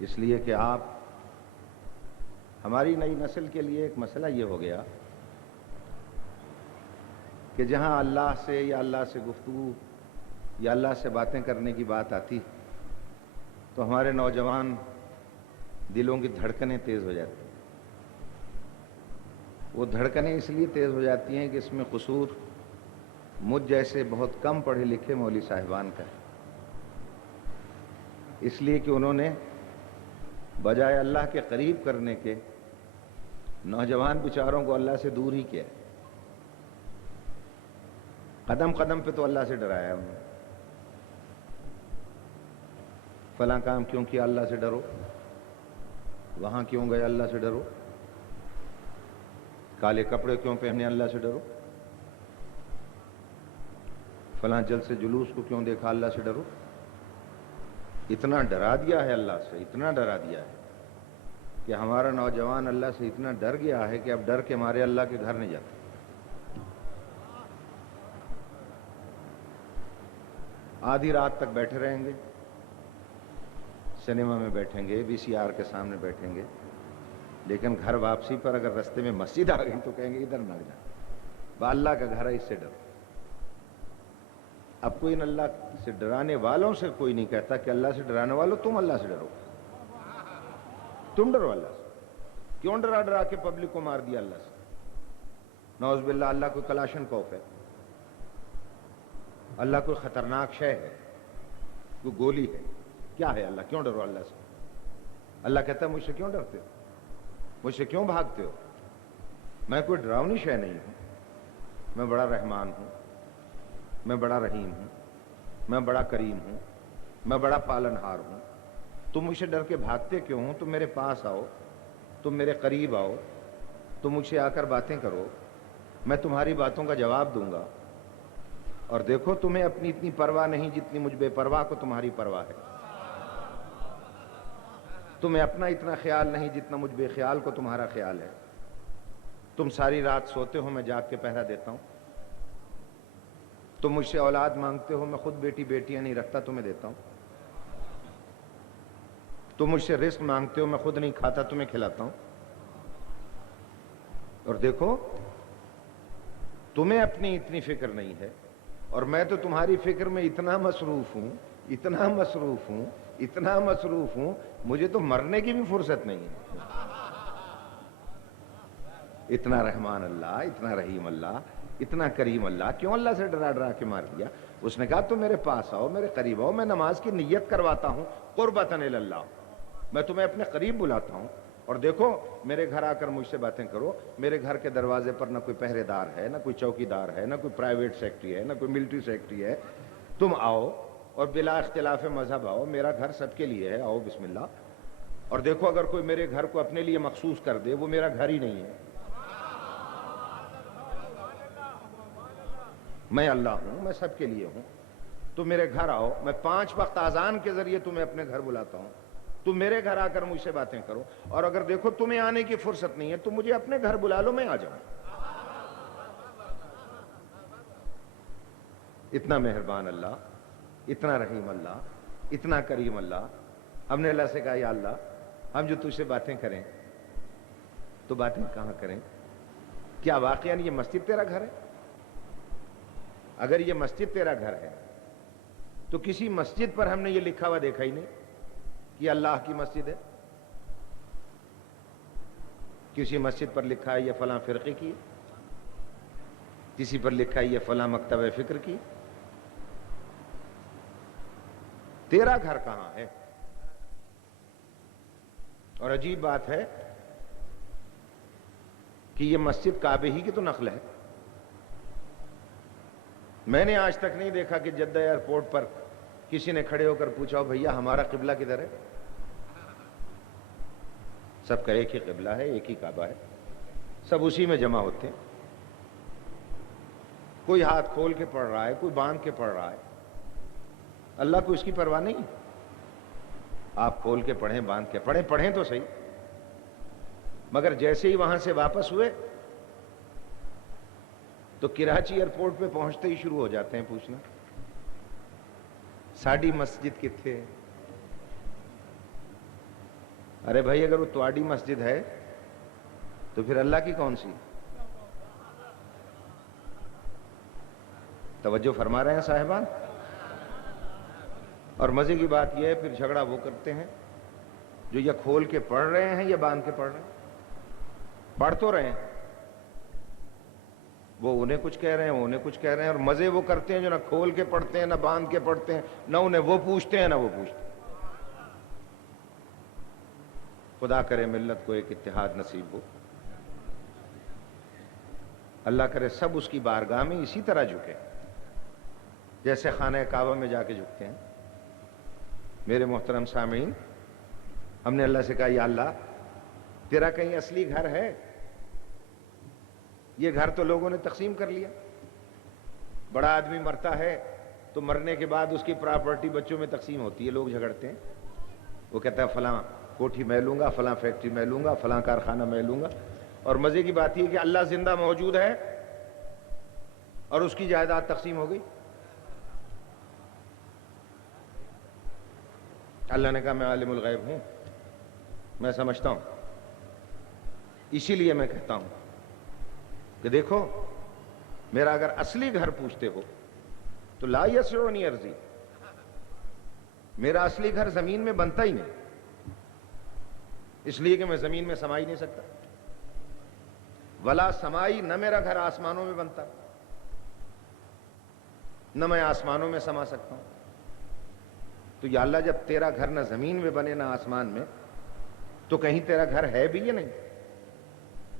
اس لیے کہ آپ ہماری نئی نسل کے لیے ایک مسئلہ یہ ہو گیا کہ جہاں اللہ سے یا اللہ سے گفتگو یا اللہ سے باتیں کرنے کی بات آتی تو ہمارے نوجوان دلوں کی دھڑکنیں تیز ہو جاتی ہیں۔ وہ دھڑکنیں اس لیے تیز ہو جاتی ہیں کہ اس میں قصور مجھ جیسے بہت کم پڑھے لکھے مولوی صاحبان کا ہے، اس لیے کہ انہوں نے بجائے اللہ کے قریب کرنے کے نوجوان بیچاروں کو اللہ سے دور ہی کیا ہے۔ قدم قدم پہ تو اللہ سے ڈرایا ہے انہوں نے، فلاں کام کیوں کیا اللہ سے ڈرو، وہاں کیوں گئے اللہ سے ڈرو، کالے کپڑے کیوں پہنے اللہ سے ڈرو، فلاں جلد سے جلوس کو کیوں دیکھا اللہ سے ڈرو۔ اتنا ڈرا دیا ہے اللہ سے، اتنا ڈرا دیا ہے کہ ہمارا نوجوان اللہ سے اتنا ڈر گیا ہے کہ اب ڈر کے مارے اللہ کے گھر نہیں جاتا۔ آدھی رات تک بیٹھے رہیں گے، سنیما میں بیٹھیں گے، وی سی آر کے سامنے بیٹھیں گے، لیکن گھر واپسی پر اگر رستے میں مسجد آ گئی تو کہیں گے ادھر نہ جا، با اللہ کا گھر ہے، اس سے ڈرو۔ اب کوئی ان اللہ سے ڈرانے والوں سے کوئی نہیں کہتا کہ اللہ سے ڈرانے والوں تم اللہ سے ڈرو، تم ڈرو اللہ سے۔ کیوں ڈرا ڈرا کے پبلک کو مار دیا اللہ سے؟ نعوذ باللہ، اللہ کوئی کلاشن کوف ہے، اللہ کوئی خطرناک شے ہے، کوئی گولی ہے، کیا ہے اللہ؟ کیوں ڈرو اللہ سے؟ اللہ کہتا ہے مجھ سے کیوں ڈرتے ہو، مجھ سے کیوں بھاگتے ہو؟ میں کوئی ڈراؤنی شے نہیں ہوں، میں بڑا رحمان ہوں، میں بڑا رحیم ہوں، میں بڑا کریم ہوں، میں بڑا پالنہار ہوں۔ تم مجھ سے ڈر کے بھاگتے کیوں ہوں؟ تم میرے پاس آؤ، تم میرے قریب آؤ، تم مجھ سے آ کر باتیں کرو، میں تمہاری باتوں کا جواب دوں گا۔ اور دیکھو تمہیں اپنی اتنی پرواہ نہیں جتنی مجھ بے پرواہ کو تمہاری پرواہ ہے، تمہیں اپنا اتنا خیال نہیں جتنا مجھ بے خیال کو تمہارا خیال ہے۔ تم ساری رات سوتے ہو، میں جاگ کے پہرا دیتا ہوں۔ تم مجھ سے اولاد مانگتے ہو، میں خود بیٹی بیٹیاں نہیں رکھتا، تمہیں دیتا ہوں۔ تم مجھ سے رزق مانگتے ہو، میں خود نہیں کھاتا، تمہیں کھلاتا ہوں۔ اور دیکھو تمہیں اپنی اتنی فکر نہیں ہے، اور میں تو تمہاری فکر میں اتنا مصروف ہوں، اتنا مصروف ہوں، اتنا مصروف ہوں، مجھے تو مرنے کی بھی فرصت نہیں ہے۔ اتنا رحمان اللہ، اتنا رحیم اللہ، اتنا کریم اللہ، کیوں اللہ سے ڈرا ڈرا کے مار دیا؟ اس نے کہا تم میرے پاس آؤ، میرے قریب آؤ، میں نماز کی نیت کرواتا ہوں، قربتاً اللہ، میں تمہیں اپنے قریب بلاتا ہوں، اور دیکھو میرے گھر آ کر مجھ سے باتیں کرو۔ میرے گھر کے دروازے پر نہ کوئی پہرے دار ہے، نہ کوئی چوکی دار ہے، نہ کوئی پرائیویٹ سیکٹری ہے، نہ کوئی ملٹری سیکٹری ہے۔ تم آؤ اور بلا اختلاف مذہب آؤ، میرا گھر سب کے لیے ہے، آؤ بسم اللہ۔ اور دیکھو اگر کوئی میرے گھر کو اپنے لیے مخصوص کر دے، وہ میرا گھر ہی نہیں ہے۔ میں اللہ ہوں، میں سب کے لیے ہوں، تم میرے گھر آؤ، میں 5 وقت اذان کے ذریعے تمہیں اپنے گھر بلاتا ہوں، تم میرے گھر آ کر مجھ سے باتیں کرو۔ اور اگر دیکھو تمہیں آنے کی فرصت نہیں ہے، تم مجھے اپنے گھر بلا لو، میں آ جاؤں۔ اتنا مہربان اللہ، اتنا رحیم اللہ، اتنا کریم اللہ۔ ہم نے اللہ سے کہا یا اللہ ہم جو تجھ سے باتیں کریں تو باتیں کہاں کریں؟ کیا واقعاً یہ مسجد تیرا گھر ہے؟ اگر یہ مسجد تیرا گھر ہے تو کسی مسجد پر ہم نے یہ لکھا ہوا دیکھا ہی نہیں کہ یہ اللہ کی مسجد ہے۔ کسی مسجد پر لکھا ہے یہ فلاں فرقے کی، کسی پر لکھا ہے یہ فلاں مکتب فکر کی۔ تیرا گھر کہاں ہے؟ اور عجیب بات ہے کہ یہ مسجد کعبے ہی کی تو نقل ہے۔ میں نے آج تک نہیں دیکھا کہ جدہ ایئرپورٹ پر کسی نے کھڑے ہو کر پوچھا ہو بھیا ہمارا قبلہ کدھر ہے؟ سب کا ایک ہی قبلہ ہے، ایک ہی کعبہ ہے، سب اسی میں جمع ہوتے ہیں۔ کوئی ہاتھ کھول کے پڑھ رہا ہے، کوئی باندھ کے پڑھ رہا ہے، اللہ کو اس کی پرواہ نہیں۔ آپ کھول کے پڑھیں، باندھ کے پڑھیں، پڑھیں تو صحیح، مگر جیسے ہی وہاں سے واپس ہوئے تو کراچی ایئرپورٹ پہ پہنچتے ہی شروع ہو جاتے ہیں پوچھنا ساڑی مسجد کتھے ہے؟ ارے بھائی اگر وہ تواڈی مسجد ہے تو پھر اللہ کی کون سی؟ توجہ فرما رہے ہیں صاحبان؟ اور مزے کی بات یہ ہے پھر جھگڑا وہ کرتے ہیں جو یا کھول کے پڑھ رہے ہیں یا باندھ کے پڑھ رہے ہیں. پڑھ تو رہے ہیں، وہ انہیں کچھ کہہ رہے ہیں، وہ انہیں کچھ کہہ رہے ہیں، اور مزے وہ کرتے ہیں جو نہ کھول کے پڑھتے ہیں نہ باندھ کے پڑھتے ہیں، نہ انہیں وہ پوچھتے ہیں نہ وہ پوچھتے ہیں. خدا کرے ملت کو ایک اتحاد نصیب ہو، اللہ کرے سب اس کی بارگاہ میں اسی طرح جھکے جیسے خانہ کعبہ میں جا کے جھکتے ہیں. میرے محترم سامعین، ہم نے اللہ سے کہا یا اللہ تیرا کہیں اصلی گھر ہے؟ یہ گھر تو لوگوں نے تقسیم کر لیا. بڑا آدمی مرتا ہے تو مرنے کے بعد اس کی پراپرٹی بچوں میں تقسیم ہوتی ہے، لوگ جھگڑتے ہیں. وہ کہتا ہے فلاں کوٹھی میں لوں گا، فلاں فیکٹری میں لوں گا، فلاں کارخانہ میں لوں گا. اور مزے کی بات یہ کہ اللہ زندہ موجود ہے اور اس کی جائیداد تقسیم ہو گئی. اللہ نے کہا میں عالم الغیب ہوں، میں سمجھتا ہوں، اسی لیے میں کہتا ہوں کہ دیکھو میرا اگر اصلی گھر پوچھتے ہو تو لا یسعنی ارضی، میرا اصلی گھر زمین میں بنتا ہی نہیں، اس لیے کہ میں زمین میں سما ہی نہیں سکتا. ولا سمائی، نہ میرا گھر آسمانوں میں بنتا، نہ میں آسمانوں میں سما سکتا ہوں. تو یا اللہ جب تیرا گھر نہ زمین میں بنے نہ آسمان میں، تو کہیں تیرا گھر ہے بھی یا نہیں؟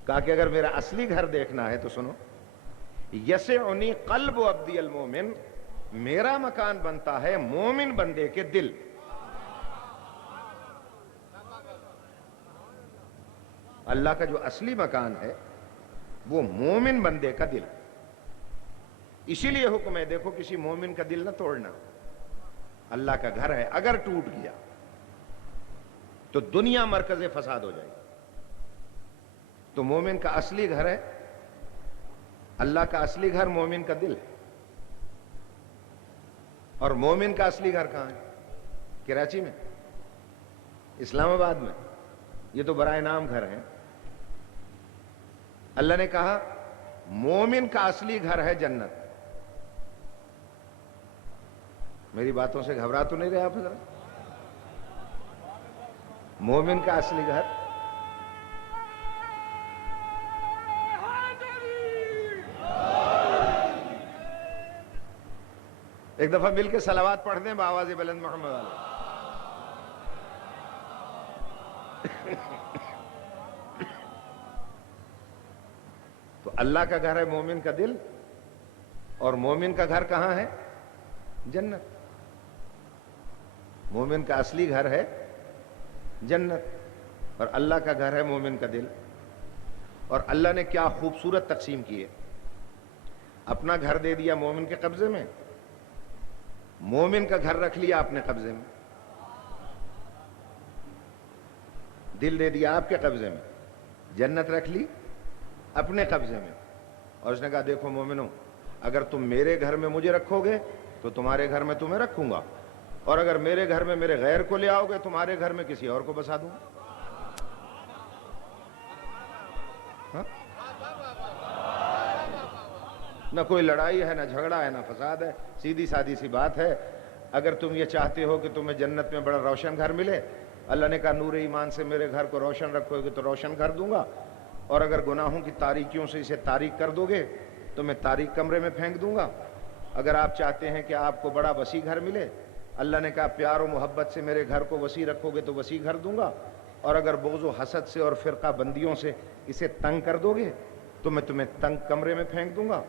کہا کہ اگر میرا اصلی گھر دیکھنا ہے تو سنو، یسعنی قلب عبدی المومن، میرا مکان بنتا ہے مومن بندے کے دل. اللہ کا جو اصلی مکان ہے وہ مومن بندے کا دل. اسی لیے حکم ہے دیکھو کسی مومن کا دل نہ توڑنا. اللہ کا گھر ہے، اگر ٹوٹ گیا تو دنیا مرکز فساد ہو جائے گی. تو مومن کا اصلی گھر ہے، اللہ کا اصلی گھر مومن کا دل. اور مومن کا اصلی گھر کہاں ہے؟ کراچی میں، اسلام آباد میں. یہ تو برائے نام گھر ہیں. اللہ نے کہا مومن کا اصلی گھر ہے جنت. میری باتوں سے گھبرا تو نہیں رہے آپ حضرات؟ مومن کا اصلی گھر ایک دفعہ مل کے صلوات پڑھ دیں بآواز بلند محمد علیہ. تو اللہ کا گھر ہے مومن کا دل، اور مومن کا گھر کہاں ہے؟ جنت. مومن کا اصلی گھر ہے جنت، اور اللہ کا گھر ہے مومن کا دل. اور اللہ نے کیا خوبصورت تقسیم کی ہے. اپنا گھر دے دیا مومن کے قبضے میں، مومن کا گھر رکھ لیا اپنے قبضے میں. دل دے دیا آپ کے قبضے میں، جنت رکھ لی اپنے قبضے میں. اور اس نے کہا دیکھو مومنوں، اگر تم میرے گھر میں مجھے رکھو گے تو تمہارے گھر میں تمہیں رکھوں گا، اور اگر میرے گھر میں میرے غیر کو لے آؤ گے تمہارے گھر میں کسی اور کو بسا دوں گا. ہاں؟ نہ کوئی لڑائی ہے، نہ جھگڑا ہے، نہ فساد ہے. سیدھی سادی سی بات ہے. اگر تم یہ چاہتے ہو کہ تمہیں جنت میں بڑا روشن گھر ملے، اللہ نے کہا نور ایمان سے میرے گھر کو روشن رکھو گے تو روشن کر دوں گا، اور اگر گناہوں کی تاریکیوں سے اسے تاریک کر دو گے تو میں تاریک کمرے میں پھینک دوں گا. اگر آپ چاہتے ہیں کہ آپ کو بڑا وسیع گھر ملے، اللہ نے کہا پیار و محبت سے میرے گھر کو وسیع رکھو گے تو وسیع گھر دوں گا، اور اگر بغض و حسد سے اور فرقہ بندیوں سے اسے تنگ کر دو گے تو میں تمہیں تنگ کمرے میں پھینک دوں گا.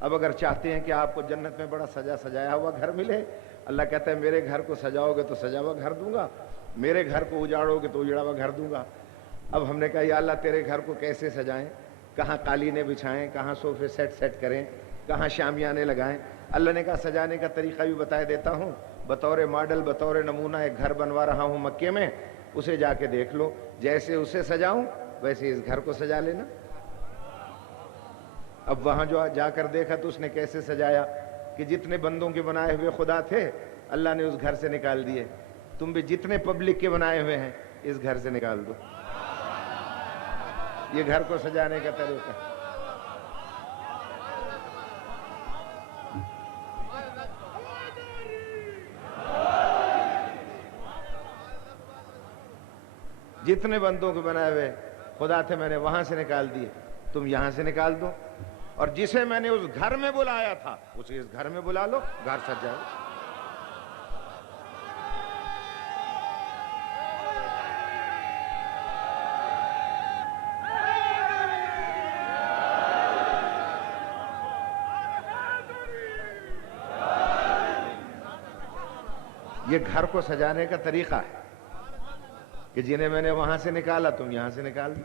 اب اگر چاہتے ہیں کہ آپ کو جنت میں بڑا سجا سجایا ہوا گھر ملے، اللہ کہتا ہے میرے گھر کو سجاؤ گے تو سجا ہوا گھر دوں گا، میرے گھر کو اجاڑو گے تو اجڑا ہوا گھر دوں گا. اب ہم نے کہا یا اللہ تیرے گھر کو کیسے سجائیں؟ کہاں قالینیں بچھائیں، کہاں صوفے سیٹ کریں، کہاں شامیانے لگائیں؟ اللہ نے کہا سجانے کا طریقہ بھی بتا دیتا ہوں. بطور ماڈل، بطور نمونہ ایک گھر بنوا رہا ہوں مکے میں، اسے جا کے دیکھ لو. جیسے اسے سجاؤں ویسے اس گھر کو سجا لینا. اب وہاں جو جا کر دیکھا تو اس نے کیسے سجایا کہ جتنے بندوں کے بنائے ہوئے خدا تھے اللہ نے اس گھر سے نکال دیے. تم بھی جتنے پبلک کے بنائے ہوئے ہیں اس گھر سے نکال دو. یہ گھر کو سجانے کا طریقہ. جتنے بندوں کو بنائے ہوئے خدا تھے میں نے وہاں سے نکال دیے, تم یہاں سے نکال دو. اور جسے میں نے اس گھر میں بلایا تھا اسے اس گھر میں بلا لو, گھر سج جائے. یہ گھر کو سجانے کا طریقہ ہے کہ جنہیں میں نے وہاں سے نکالا تم یہاں سے نکال دو,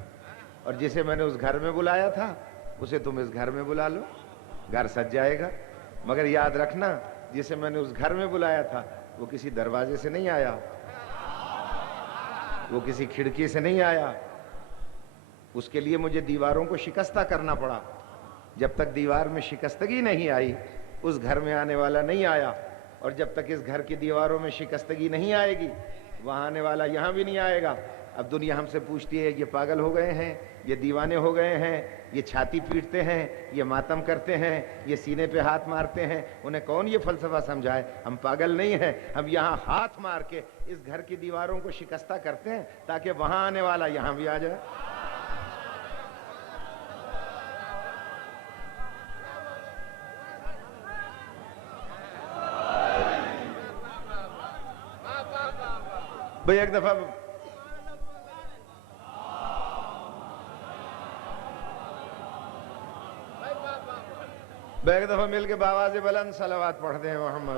اور جسے میں نے اس گھر میں بلایا تھا اسے تم اس گھر میں بلا لو, گھر سج جائے گا. مگر یاد رکھنا جسے میں نے اس گھر میں بلایا تھا وہ کسی دروازے سے نہیں آیا, وہ کسی کھڑکی سے نہیں آیا. اس کے لیے مجھے دیواروں کو شکستہ کرنا پڑا. جب تک دیوار میں شکستگی نہیں آئی اس گھر میں آنے والا نہیں آیا, اور جب تک اس گھر کی دیواروں میں شکستگی نہیں آئے گی وہاں آنے والا یہاں بھی نہیں آئے گا. اب دنیا ہم سے پوچھتی ہے یہ پاگل ہو گئے ہیں, یہ دیوانے ہو گئے ہیں, یہ چھاتی پیٹتے ہیں, یہ ماتم کرتے ہیں, یہ سینے پہ ہاتھ مارتے ہیں, انہیں کون یہ فلسفہ سمجھائے؟ ہم پاگل نہیں ہیں, ہم یہاں ہاتھ مار کے اس گھر کی دیواروں کو شکستہ کرتے ہیں تاکہ وہاں آنے والا یہاں بھی آ جائے. بھئی ایک دفعہ مل کے بآواز بلند صلوات پڑھتے ہیں محمد.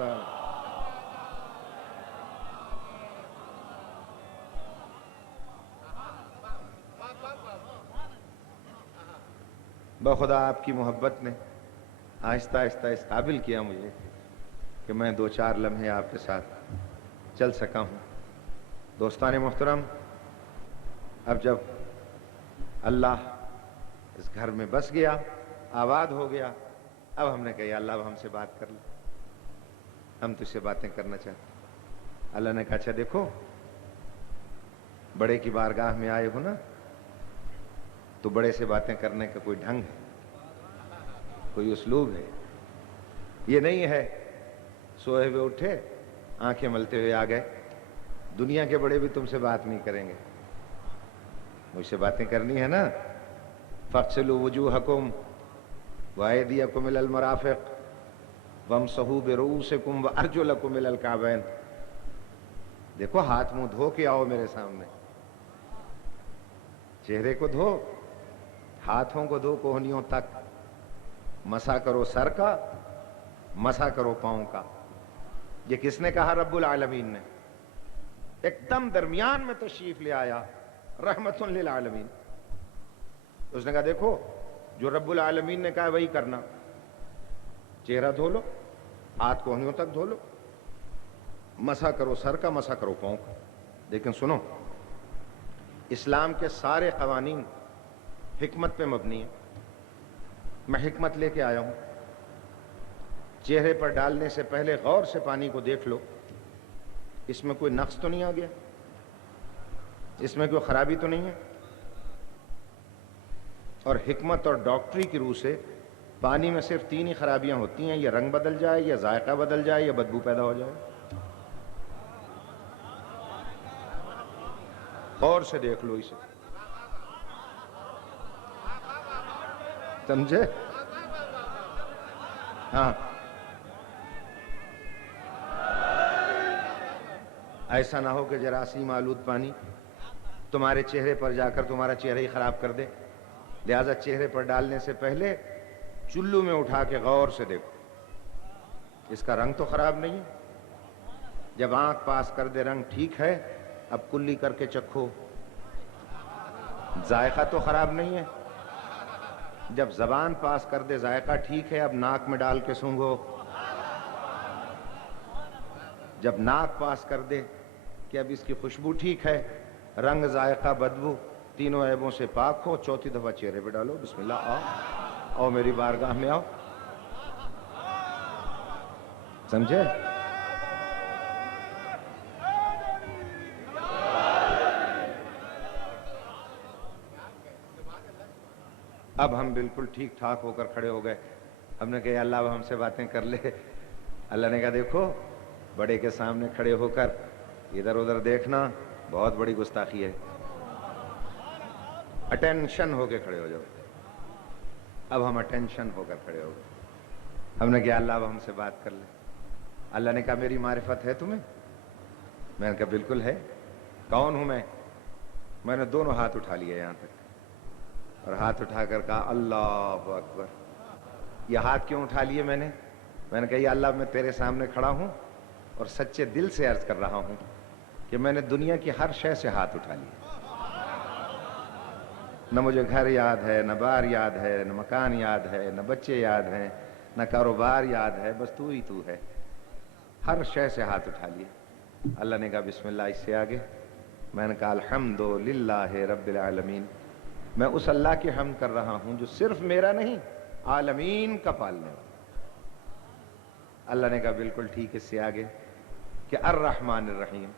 بخدا آپ کی محبت نے آہستہ آہستہ اس قابل کیا مجھے کہ میں 2-4 لمحے آپ کے ساتھ چل سکا ہوں. دوستان محترم, اب جب اللہ اس گھر میں بس گیا, آباد ہو گیا, اب ہم نے کہا یا اللہ اب ہم سے بات کر لیں, ہم تجھ سے باتیں کرنا چاہتے ہیں. اللہ نے کہا اچھا دیکھو بڑے کی بارگاہ میں آئے ہو نا, تو بڑے سے باتیں کرنے کا کوئی ڈھنگ ہے, کوئی اسلوب ہے. یہ نہیں ہے سوئے ہوئے اٹھے آنکھیں ملتے ہوئے آ گئے. دنیا کے بڑے بھی تم سے بات نہیں کریں گے, مجھ سے باتیں کرنی ہے نا. فاغسلوا وجوہکم وایدیکم الی المرافق وامسحوا برؤوسکم وارجلکم الی الکعبین. دیکھو ہاتھ منہ دھو کے آؤ میرے سامنے, چہرے کو دھو, ہاتھوں کو دھو کوہنیوں تک, مسح کرو سر کا, مسح کرو پاؤں کا. یہ کس نے کہا؟ رب العالمین نے. ایک دم درمیان میں تشریف لے آیا رحمت للعالمین. اس نے کہا دیکھو جو رب العالمین نے کہا وہی کرنا. چہرہ دھو لو, ہاتھ کوہنیوں تک دھو لو, مسح کرو سر کا, مسح کرو پاؤں کا. لیکن سنو, اسلام کے سارے قوانین حکمت پہ مبنی ہیں. میں حکمت لے کے آیا ہوں. چہرے پر ڈالنے سے پہلے غور سے پانی کو دیکھ لو, اس میں کوئی نقص تو نہیں آ گیا, اس میں کوئی خرابی تو نہیں ہے. اور حکمت اور ڈاکٹری کی روح سے پانی میں صرف 3 ہی خرابیاں ہوتی ہیں, یا رنگ بدل جائے, یا ذائقہ بدل جائے, یا بدبو پیدا ہو جائے. غور سے دیکھ لو اسے, سمجھے؟ ہاں, ایسا نہ ہو کہ جراثیم آلود پانی تمہارے چہرے پر جا کر تمہارا چہرہ ہی خراب کر دے. لہذا چہرے پر ڈالنے سے پہلے چلو میں اٹھا کے غور سے دیکھو, اس کا رنگ تو خراب نہیں ہے. جب آنکھ پاس کر دے رنگ ٹھیک ہے, اب کلی کر کے چکھو, ذائقہ تو خراب نہیں ہے. جب زبان پاس کر دے ذائقہ ٹھیک ہے, اب ناک میں ڈال کے سونگھو. جب ناک پاس کر دے کہ اب اس کی خوشبو ٹھیک ہے, رنگ, ذائقہ, بدبو تینوں عیبوں سے پاک ہو, 4تھی دفعہ چہرے پہ ڈالو. بسم اللہ, آؤ میری بارگاہ میں آؤ. سمجھے؟ اب ہم بالکل ٹھیک ٹھاک ہو کر کھڑے ہو گئے. ہم نے کہا اللہ اب ہم سے باتیں کر لے. اللہ نے کہا دیکھو بڑے کے سامنے کھڑے ہو کر ادھر ادھر دیکھنا بہت بڑی گستاخی ہے. اٹینشن ہو کے کھڑے ہو جاؤ. اب ہم اٹینشن ہو کر کھڑے ہو گئے. ہم نے کہا اللہ اب ہم سے بات کر لے. اللہ نے کہا میری معرفت ہے تمہیں؟ میں نے کہا بالکل ہے. کون ہوں میں نے دونوں ہاتھ اٹھا لیے یہاں تک اور ہاتھ اٹھا کر کہا اللہ اکبر. یہ ہاتھ کیوں اٹھا لیے میں نے کہا یا اللہ میں تیرے سامنے کھڑا ہوں اور سچے دل سے عرض کر رہا ہوں کہ میں نے دنیا کی ہر شے سے ہاتھ اٹھا لیے. نہ مجھے گھر یاد ہے، نہ بار یاد ہے، نہ مکان یاد ہے، نہ بچے یاد ہیں، نہ کاروبار یاد ہے، بس تو ہی تو ہے. ہر شے سے ہاتھ اٹھا لیے. اللہ نے کہا بسم اللہ اس سے آگے. میں نے کہا الحمدللہ رب العالمین. میں اس اللہ کی حمد کر رہا ہوں جو صرف میرا نہیں عالمین کا پالنے والا. اللہ نے کہا بالکل ٹھیک. اس سے آگے کہ الرحمن الرحیم.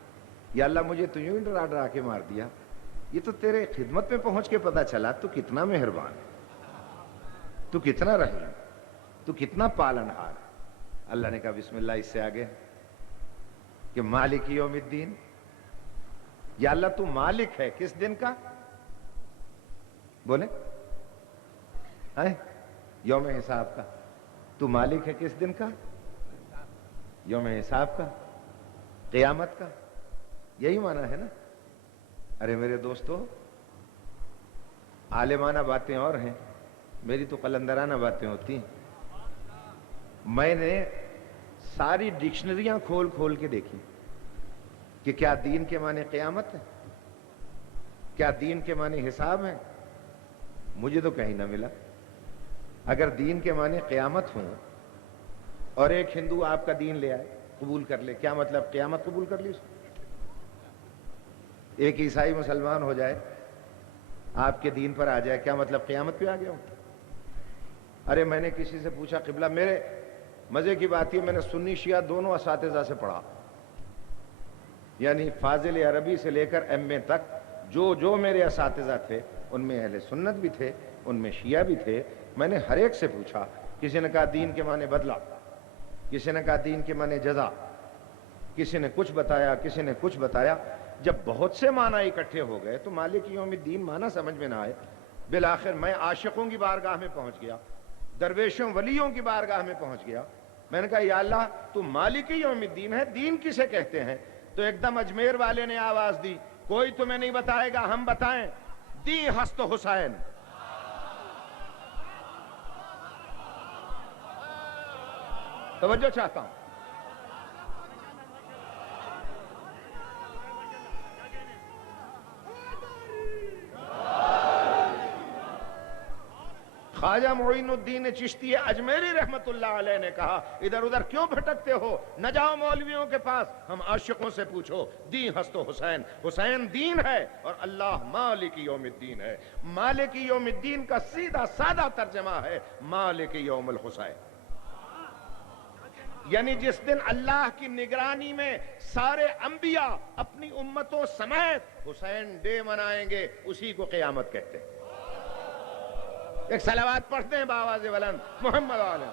یا اللہ مجھے تو یوں ڈرا ڈرا کے مار دیا، یہ تو تیرے خدمت میں پہنچ کے پتا چلا تو کتنا مہربان ہے، تو کتنا رحیم، تو کتنا پالن ہار ہے. اللہ نے کہا بسم اللہ اس سے آگے کہ مالک یوم الدین. یا اللہ تو مالک ہے کس دن کا؟ بولے یوم حساب کا. تو مالک ہے کس دن کا؟ یوم حساب کا، قیامت کا. یہی معنی ہے نا. ارے میرے دوستو عالمانہ باتیں اور ہیں، میری تو قلندرانہ باتیں ہوتی ہیں. میں نے ساری ڈکشنریاں کھول کھول کے دیکھی کہ کیا دین کے معنی قیامت ہے، کیا دین کے معنی حساب ہے. مجھے تو کہیں نہ ملا. اگر دین کے معنی قیامت ہوں اور ایک ہندو آپ کا دین لے آئے قبول کر لے، کیا مطلب قیامت قبول کر لی اس نے؟ ایک عیسائی مسلمان ہو جائے آپ کے دین پر آ جائے، کیا مطلب قیامت پہ آ گیا ہوں؟ ارے میں نے کسی سے پوچھا قبلہ، میرے مزے کی بات یہ میں نے سنی شیعہ دونوں اساتذہ سے پڑھا، یعنی فاضل عربی سے لے کر ایم اے تک جو میرے اساتذہ تھے ان میں اہل سنت بھی تھے، ان میں شیعہ بھی تھے. میں نے ہر ایک سے پوچھا. کسی نے کہا دین کے معنی بدلہ، کسی نے کہا دین کے معنی جزا، کسی نے کچھ بتایا، کسی نے کچھ بتایا. جب بہت سے معنی اکٹھے ہو گئے تو مالک یوم الدین معنی سمجھ میں نہ آئے. بالآخر میں عاشقوں کی بارگاہ میں پہنچ گیا، درویشوں ولیوں کی بارگاہ میں پہنچ گیا. میں نے کہا یا اللہ تو مالک یوم الدین ہے، دین کسے کہتے ہیں؟ تو ایک دم اجمیر والے نے آواز دی، کوئی تمہیں نہیں بتائے گا، ہم بتائیں. دی ہست حسین. توجہ چاہتا ہوں. خواجہ معین الدین چشتی اجمیری رحمت اللہ علیہ نے کہا ادھر ادھر کیوں بھٹکتے ہو، نہ جاؤ مولویوں کے پاس، ہم عاشقوں سے پوچھو. دی ہست حسین. حسین دین ہے اور اللہ مالک یوم الدین ہے. مالک یوم الدین کا سیدھا سادہ ترجمہ ہے مالک یوم الحسین. یعنی جس دن اللہ کی نگرانی میں سارے انبیاء اپنی امتوں سمیت حسین ڈے منائیں گے، اسی کو قیامت کہتے ہیں. ایک صلوات پڑھتے ہیں بآواز بلند محمد علیہ.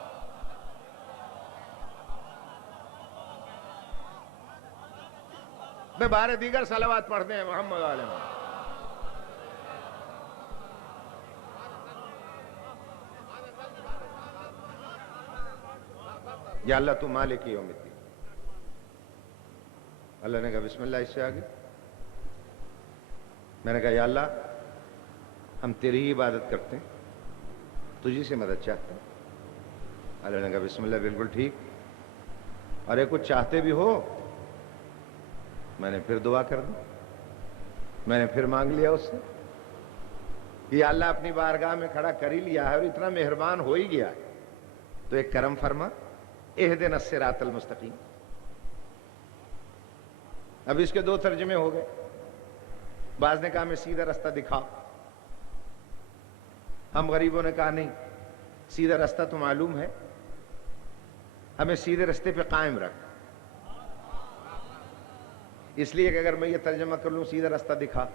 میں بارے دیگر صلوات پڑھتے ہیں محمد علیہ. یا اللہ تو مالک یوم الدین. اللہ نے کہا بسم اللہ اس سے آگے. میں نے کہا یا اللہ ہم تیری ہی عبادت کرتے ہیں، تجھی سے مدد چاہتے ہیں. اللہ نے کہا بسم اللہ بالکل ٹھیک. ارے کچھ چاہتے بھی ہو. میں نے پھر دعا کر دی، میں نے پھر مانگ لیا اس سے. یہ اللہ اپنی بارگاہ میں کھڑا کر ہی لیا ہے اور اتنا مہربان ہو ہی گیا ہے تو ایک کرم فرما، اہدنا الصراط المستقیم. اب اس کے دو ترجمے ہو گئے. بعض نے کہا میں سیدھا راستہ دکھا. ہم غریبوں نے کہا نہیں، سیدھا راستہ تو معلوم ہے، ہمیں سیدھے راستے پہ قائم رکھ. اس لیے کہ اگر میں یہ ترجمہ کر لوں سیدھا راستہ دکھا،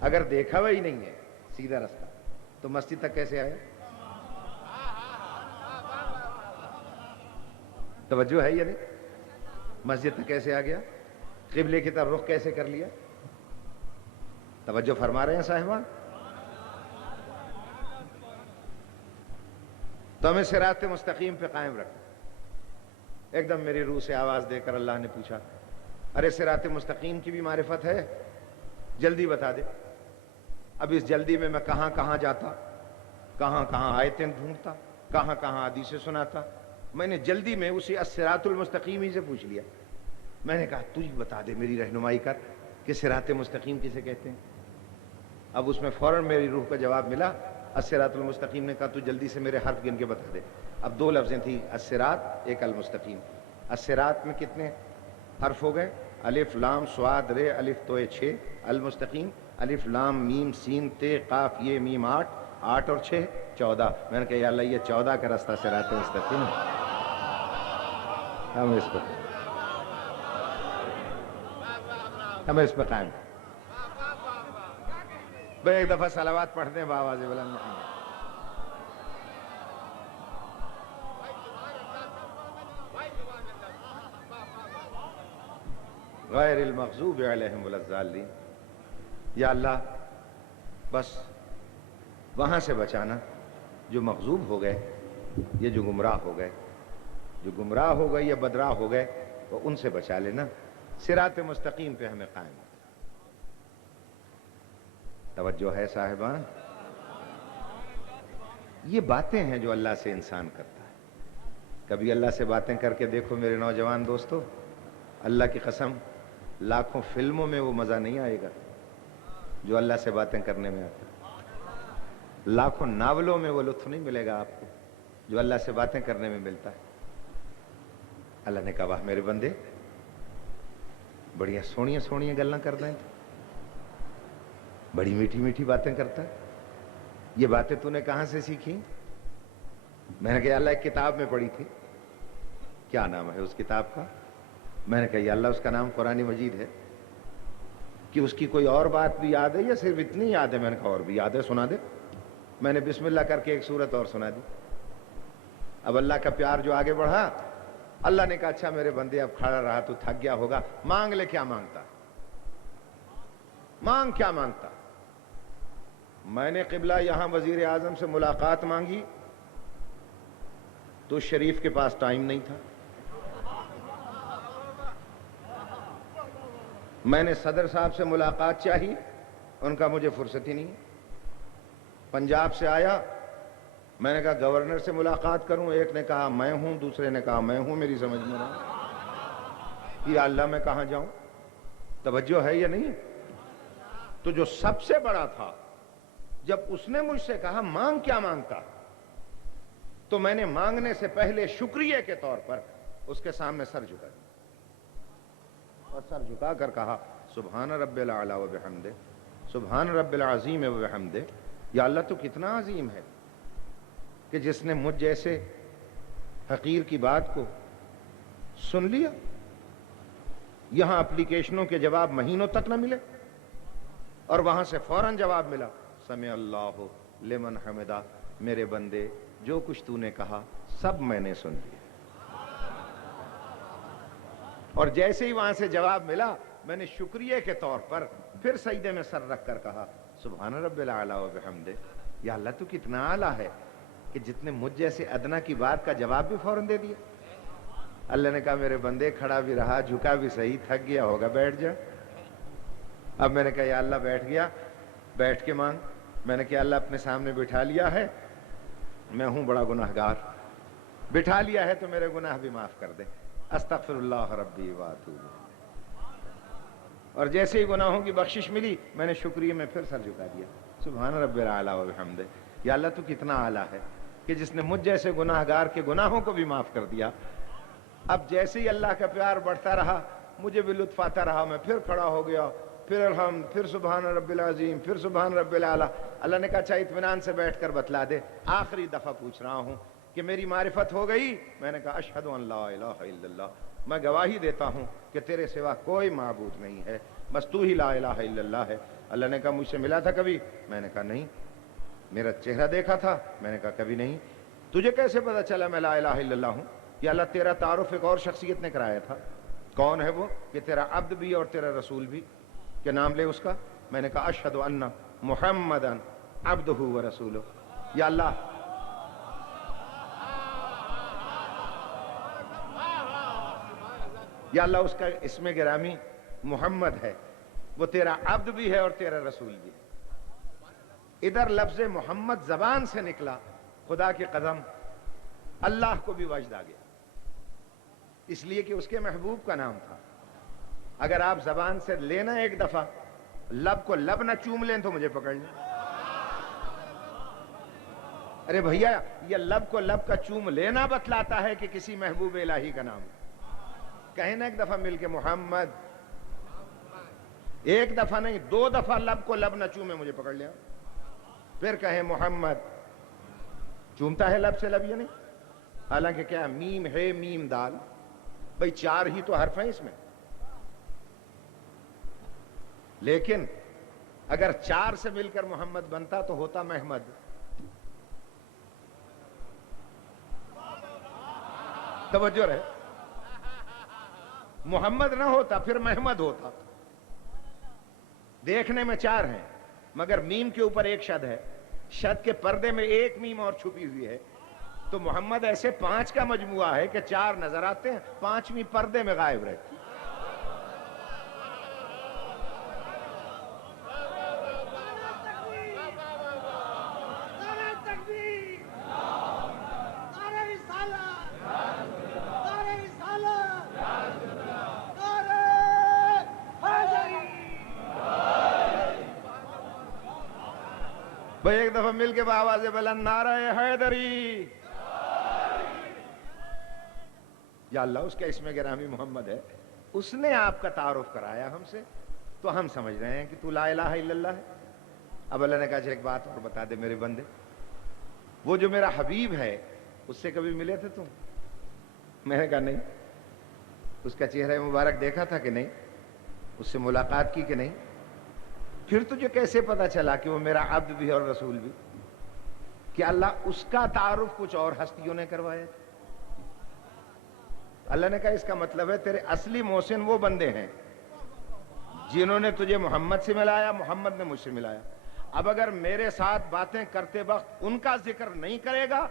اگر دیکھا ہوا ہی نہیں ہے سیدھا راستہ تو مسجد تک کیسے آیا؟ توجہ ہے یا نہیں؟ مسجد تک کیسے آ گیا؟ قبلے کی طرف رخ کیسے کر لیا؟ توجہ فرما رہے ہیں صاحبان؟ تو ہمیں صراط مستقیم پہ قائم رکھنا۔ ایک دم میری روح سے آواز دے کر اللہ نے پوچھا، ارے صراط مستقیم کی بھی معرفت ہے؟ جلدی بتا دے۔ اب اس جلدی میں کہاں کہاں جاتا، کہاں کہاں آیتیں ڈھونڈتا، کہاں کہاں حدیثیں سناتا۔ میں نے جلدی میں اسی الصراط المستقیم ہی سے پوچھ لیا۔ میں نے کہا تو ہی بتا دے، میری رہنمائی کر کہ صراط مستقیم کسے کہتے ہیں۔ اب اس میں فوراً میری روح کا جواب ملا، الصراط المستقیم نے کہا تو جلدی سے میرے حرف گن کے بتا دے۔ اب دو لفظیں تھیں، الصراط ایک المستقیم۔ الصراط میں کتنے حرف ہو گئے؟ الف لام صاد رے الف تو 6، المستقیم الف لام میم سین تے قاف یہ میم 8، 8 اور 6 14۔ میں نے کہا یا اللہ یہ 14 کا راستہ صراط مستقیم ہے۔ ہمیں اس پہ قائم بھائی ایک دفعہ صلوات پڑھتے ہیں بآواز بلند۔ غیر المغضوب علیہم ولا الضالین۔ یا اللہ بس وہاں سے بچانا جو مغضوب ہو گئے، یہ جو گمراہ ہو گئے، جو گمراہ ہو گئے یا بدراہ ہو گئے، وہ ان سے بچا لینا۔ صراط مستقیم پہ ہمیں قائم۔ توجہ ہے صاحبان؟ یہ باتیں ہیں جو اللہ سے انسان کرتا ہے۔ کبھی اللہ سے باتیں کر کے دیکھو میرے نوجوان دوستو، اللہ کی قسم لاکھوں فلموں میں وہ مزہ نہیں آئے گا جو اللہ سے باتیں کرنے میں آتا ہے۔ لاکھوں ناولوں میں وہ لطف نہیں ملے گا آپ کو جو اللہ سے باتیں کرنے میں ملتا ہے۔ اللہ نے کہا واہ میرے بندے، بڑی سونی سونی گلاں کردا ہے، بڑی میٹھی میٹھی باتیں کرتا ہے۔ یہ باتیں تو نے کہاں سے سیکھی؟ میں نے کہا اللہ ایک کتاب میں پڑھی تھی۔ کیا نام ہے اس کتاب کا؟ میں نے کہا یا اللہ اس کا نام قرآن مجید ہے۔ کہ اس کی کوئی اور بات بھی یاد ہے یا صرف اتنی یاد ہے؟ میں نے کہا اور بھی یاد ہے، سنا دے۔ میں نے بسم اللہ کر کے ایک سورت اور سنا دی۔ اب اللہ کا پیار جو آگے بڑھا، اللہ نے کہا اچھا میرے بندے اب کھڑا رہا تو تھک گیا ہوگا، مانگ لے کیا مانگتا، مانگ کیا مانگتا۔ میں نے قبلہ یہاں وزیر اعظم سے ملاقات مانگی تو شریف کے پاس ٹائم نہیں تھا۔ میں نے صدر صاحب سے ملاقات چاہی، ان کا مجھے فرصت ہی نہیں۔ پنجاب سے آیا، میں نے کہا گورنر سے ملاقات کروں، ایک نے کہا میں ہوں، دوسرے نے کہا میں ہوں، میری سمجھ میں رہا یا اللہ میں کہاں جاؤں۔ توجہ ہے یا نہیں؟ تو جو سب سے بڑا تھا، جب اس نے مجھ سے کہا مانگ کیا مانگتا، تو میں نے مانگنے سے پہلے شکریہ کے طور پر اس کے سامنے سر جھکا دیا اور سر جھکا کر کہا سبحان رب العلی و بحمدہ، سبحان رب العظیم و بحمدہ۔ یا اللہ تو کتنا عظیم ہے کہ جس نے مجھ جیسے حقیر کی بات کو سن لیا۔ یہاں اپلیکیشنوں کے جواب مہینوں تک نہ ملے اور وہاں سے فوراً جواب ملا، سمع اللہ لمن حمدہ، میرے بندے جو کچھ تو نے کہا سب میں نے سن لیا۔ اور جیسے ہی وہاں سے جواب ملا، میں نے شکریہ کے طور پر پھر سجدے میں سر رکھ کر کہا سبحان رب العلی و بحمدہ۔ یا اللہ تو کتنا اعلیٰ ہے کہ جتنے مجھ جیسے ادنا کی بات کا جواب بھی فوراً دے دیا۔ اللہ نے کہا میرے بندے کھڑا بھی رہا، جھکا بھی صحیح، تھک گیا ہوگا، بیٹھ جا۔ اب میں نے کہا یا اللہ بیٹھ گیا، بیٹھ کے مانگ۔ میں نے کہا اللہ اپنے سامنے بٹھا لیا ہے، میں ہوں بڑا گناہگار، بٹھا لیا ہے تو میرے گناہ بھی معاف کر دے، استغفر اللہ ربی واتوب الیہ۔ اور جیسے ہی گناہوں کی بخشش ملی، میں نے شکریہ میں پھر سر جھکا دیا، سبحان رب العلی و بحمدہ۔ یا اللہ تو کتنا اعلیٰ ہے کہ جس نے مجھ جیسے گناہگار کے گناہوں کو بھی معاف کر دیا۔ اب جیسے ہی اللہ کا پیار بڑھتا رہا، مجھے بھی لطف آتا رہا، میں پھر کھڑا ہو گیا، پھر الحمد، پھر سبحان رب العظیم، پھر سبحان رب العلی۔ اللہ نے کہا اچھا اطمینان سے بیٹھ کر بتلا دے، آخری دفعہ پوچھ رہا ہوں کہ میری معرفت ہو گئی؟ میں نے کہا اشہد ان لا الہ الا اللہ، میں گواہی دیتا ہوں کہ تیرے سوا کوئی معبود نہیں ہے، بس تو ہی لا الہ الا اللہ ہے۔ اللہ نے کہا مجھ سے ملا تھا کبھی؟ میں نے کہا نہیں۔ میرا چہرہ دیکھا تھا؟ میں نے کہا کبھی نہیں. تجھے کیسے پتا چلا میں لا الہ الا اللہ ہوں؟ یا اللہ تیرا تعارف ایک اور شخصیت نے کرایا تھا. کون ہے وہ؟ کہ تیرا عبد بھی اور تیرا رسول بھی. کیا نام لے اس کا؟ میں نے کہا اشہد ان محمدا عبدہ و رسولہ. یا اللہ یا اللہ اس کا اسم گرامی محمد ہے، وہ تیرا عبد بھی ہے اور تیرا رسول بھی ہے. ادھر لفظ محمد زبان سے نکلا، خدا کی قسم اللہ کو بھی وجد آ گیا، اس لیے کہ اس کے محبوب کا نام تھا. اگر آپ زبان سے لینا ایک دفعہ، لب کو لب نہ چوم لیں تو مجھے پکڑ لیں. ارے بھیا یہ لب کو لب کا چوم لینا بتلاتا ہے کہ کسی محبوب الہی کا نام. کہیں نا ایک دفعہ مل کے محمد، ایک دفعہ نہیں 2 دفعہ لب کو لب نہ چومے مجھے پکڑ لیا. پھر کہیں محمد، چومتا ہے لب سے لب یا نہیں؟ حالانکہ کیا میم ہے میم دال، بھئی 4 ہی تو حرف ہیں اس میں. لیکن اگر 4 سے مل کر محمد بنتا تو ہوتا محمد. توجہ رہے، محمد نہ ہوتا پھر محمد ہوتا. دیکھنے میں 4 ہیں مگر میم کے اوپر ایک شد ہے، شد کے پردے میں ایک میم اور چھپی ہوئی ہے. تو محمد ایسے 5 کا مجموعہ ہے کہ 4 نظر آتے ہیں، 5ویں پردے میں غائب رہتی. بھئی ایک دفعہ مل کے بآواز بلند نعرہ حیدری. یا اللہ اس کا اسم گرامی محمد ہے، اس نے آپ کا تعارف کرایا ہم سے، تو ہم سمجھ رہے ہیں کہ تو لا الہ الا اللہ ہے. اب اللہ نے کہا چل ایک بات اور بتا دے میرے بندے، وہ جو میرا حبیب ہے اس سے کبھی ملے تھے تم؟ میں نے کہا نہیں. اس کا چہرہ مبارک دیکھا تھا کہ نہیں؟ اس سے ملاقات کی کہ نہیں؟ پھر تجھے کیسے پتا چلا کہ وہ میرا عبد بھی اور رسول بھی؟ کہ اللہ اس کا تعارف کچھ اور ہستیوں نے کروایا تھا. اللہ نے کہا اس کا مطلب ہے تیرے اصلی محسن وہ بندے ہیں جنہوں نے تجھے محمد سے ملایا، محمد نے مجھ سے ملایا. اب اگر میرے ساتھ باتیں کرتے وقت ان کا ذکر نہیں کرے گا،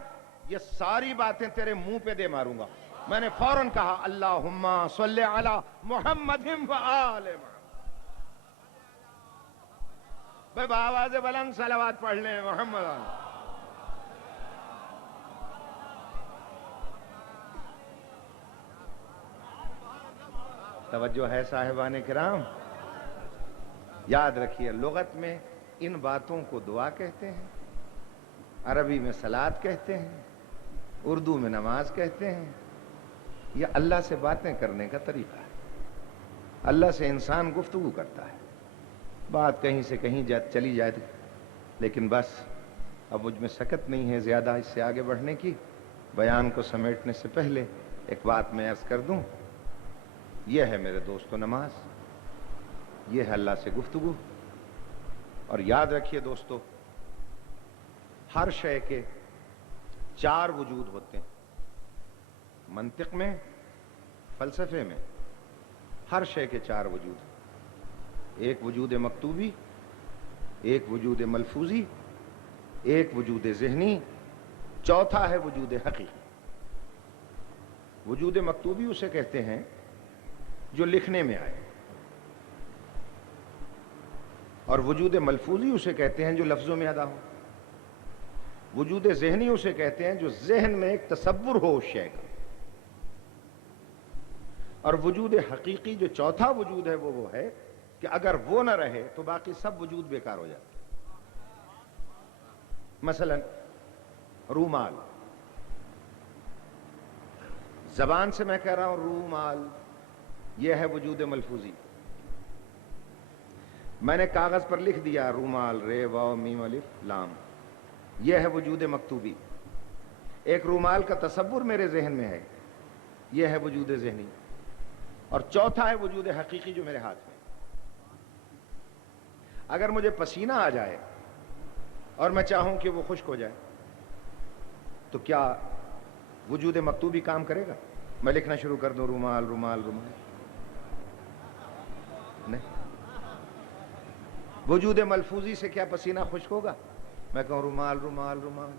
یہ ساری باتیں تیرے منہ پہ دے ماروں گا. میں نے فوراً کہا اللہم صلی علی محمد و آل محمد. بھائی بآواز بلند صلوات پڑھ لیں محمد. توجہ ہے صاحبان کرام. یاد رکھیے لغت میں ان باتوں کو دعا کہتے ہیں، عربی میں صلاۃ کہتے ہیں، اردو میں نماز کہتے ہیں. یہ اللہ سے باتیں کرنے کا طریقہ ہے. اللہ سے انسان گفتگو کرتا ہے، بات کہیں سے کہیں چلی جائے، لیکن بس اب مجھ میں سکت نہیں ہے زیادہ اس سے آگے بڑھنے کی. بیان کو سمیٹنے سے پہلے ایک بات میں عرض کر دوں، یہ ہے میرے دوستو نماز، یہ ہے اللہ سے گفتگو. اور یاد رکھیے دوستو، ہر شے کے 4 وجود ہوتے ہیں. منطق میں، فلسفے میں ہر شے کے 4 وجود ہیں. ایک وجود مکتوبی، ایک وجود ملفوظی، ایک وجود ذہنی، چوتھا ہے وجود حقیقی. وجود مکتوبی اسے کہتے ہیں جو لکھنے میں آئے، اور وجود ملفوظی اسے کہتے ہیں جو لفظوں میں ادا ہو. وجود ذہنی اسے کہتے ہیں جو ذہن میں ایک تصور ہو اس شے کا. اور وجود حقیقی جو چوتھا وجود ہے وہ ہے کہ اگر وہ نہ رہے تو باقی سب وجود بیکار ہو جاتے. مثلا رومال، زبان سے میں کہہ رہا ہوں رومال، یہ ہے وجود ملفوظی. میں نے کاغذ پر لکھ دیا رومال، رے واو میم الف لام، یہ ہے وجود مکتوبی. ایک رومال کا تصور میرے ذہن میں ہے، یہ ہے وجود ذہنی. اور چوتھا ہے وجود حقیقی جو میرے ہاتھ میں. اگر مجھے پسینہ آ جائے اور میں چاہوں کہ وہ خشک ہو جائے تو کیا وجود مکتوبی کام کرے گا؟ میں لکھنا شروع کر دوں رومال رومال رومال؟ نہیں. وجود ملفوظی سے کیا پسینہ خشک ہوگا؟ میں کہوں رومال رومال رومال؟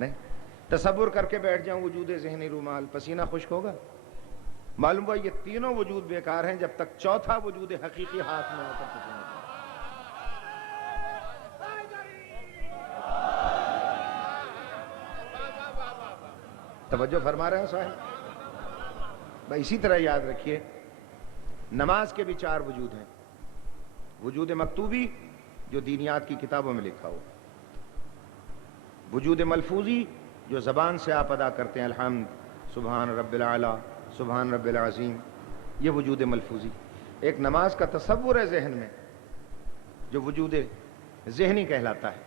نہیں. تصور کر کے بیٹھ جاؤں وجود ذہنی رومال، پسینہ خشک ہوگا؟ معلوم ہوا یہ تینوں وجود بیکار ہیں جب تک چوتھا وجود حقیقی ہاتھ میں آتا پسینہ. توجہ فرما رہے ہیں صاحب؟ بھائی اسی طرح یاد رکھیے نماز کے بھی 4 وجود ہیں. وجود مکتوبی جو دینیات کی کتابوں میں لکھا ہو، وجود ملفوظی جو زبان سے آپ ادا کرتے ہیں الحمد سبحان رب العلا سبحان رب العظیم، یہ وجود ملفوظی. ایک نماز کا تصور ہے ذہن میں جو وجود ذہنی کہلاتا ہے،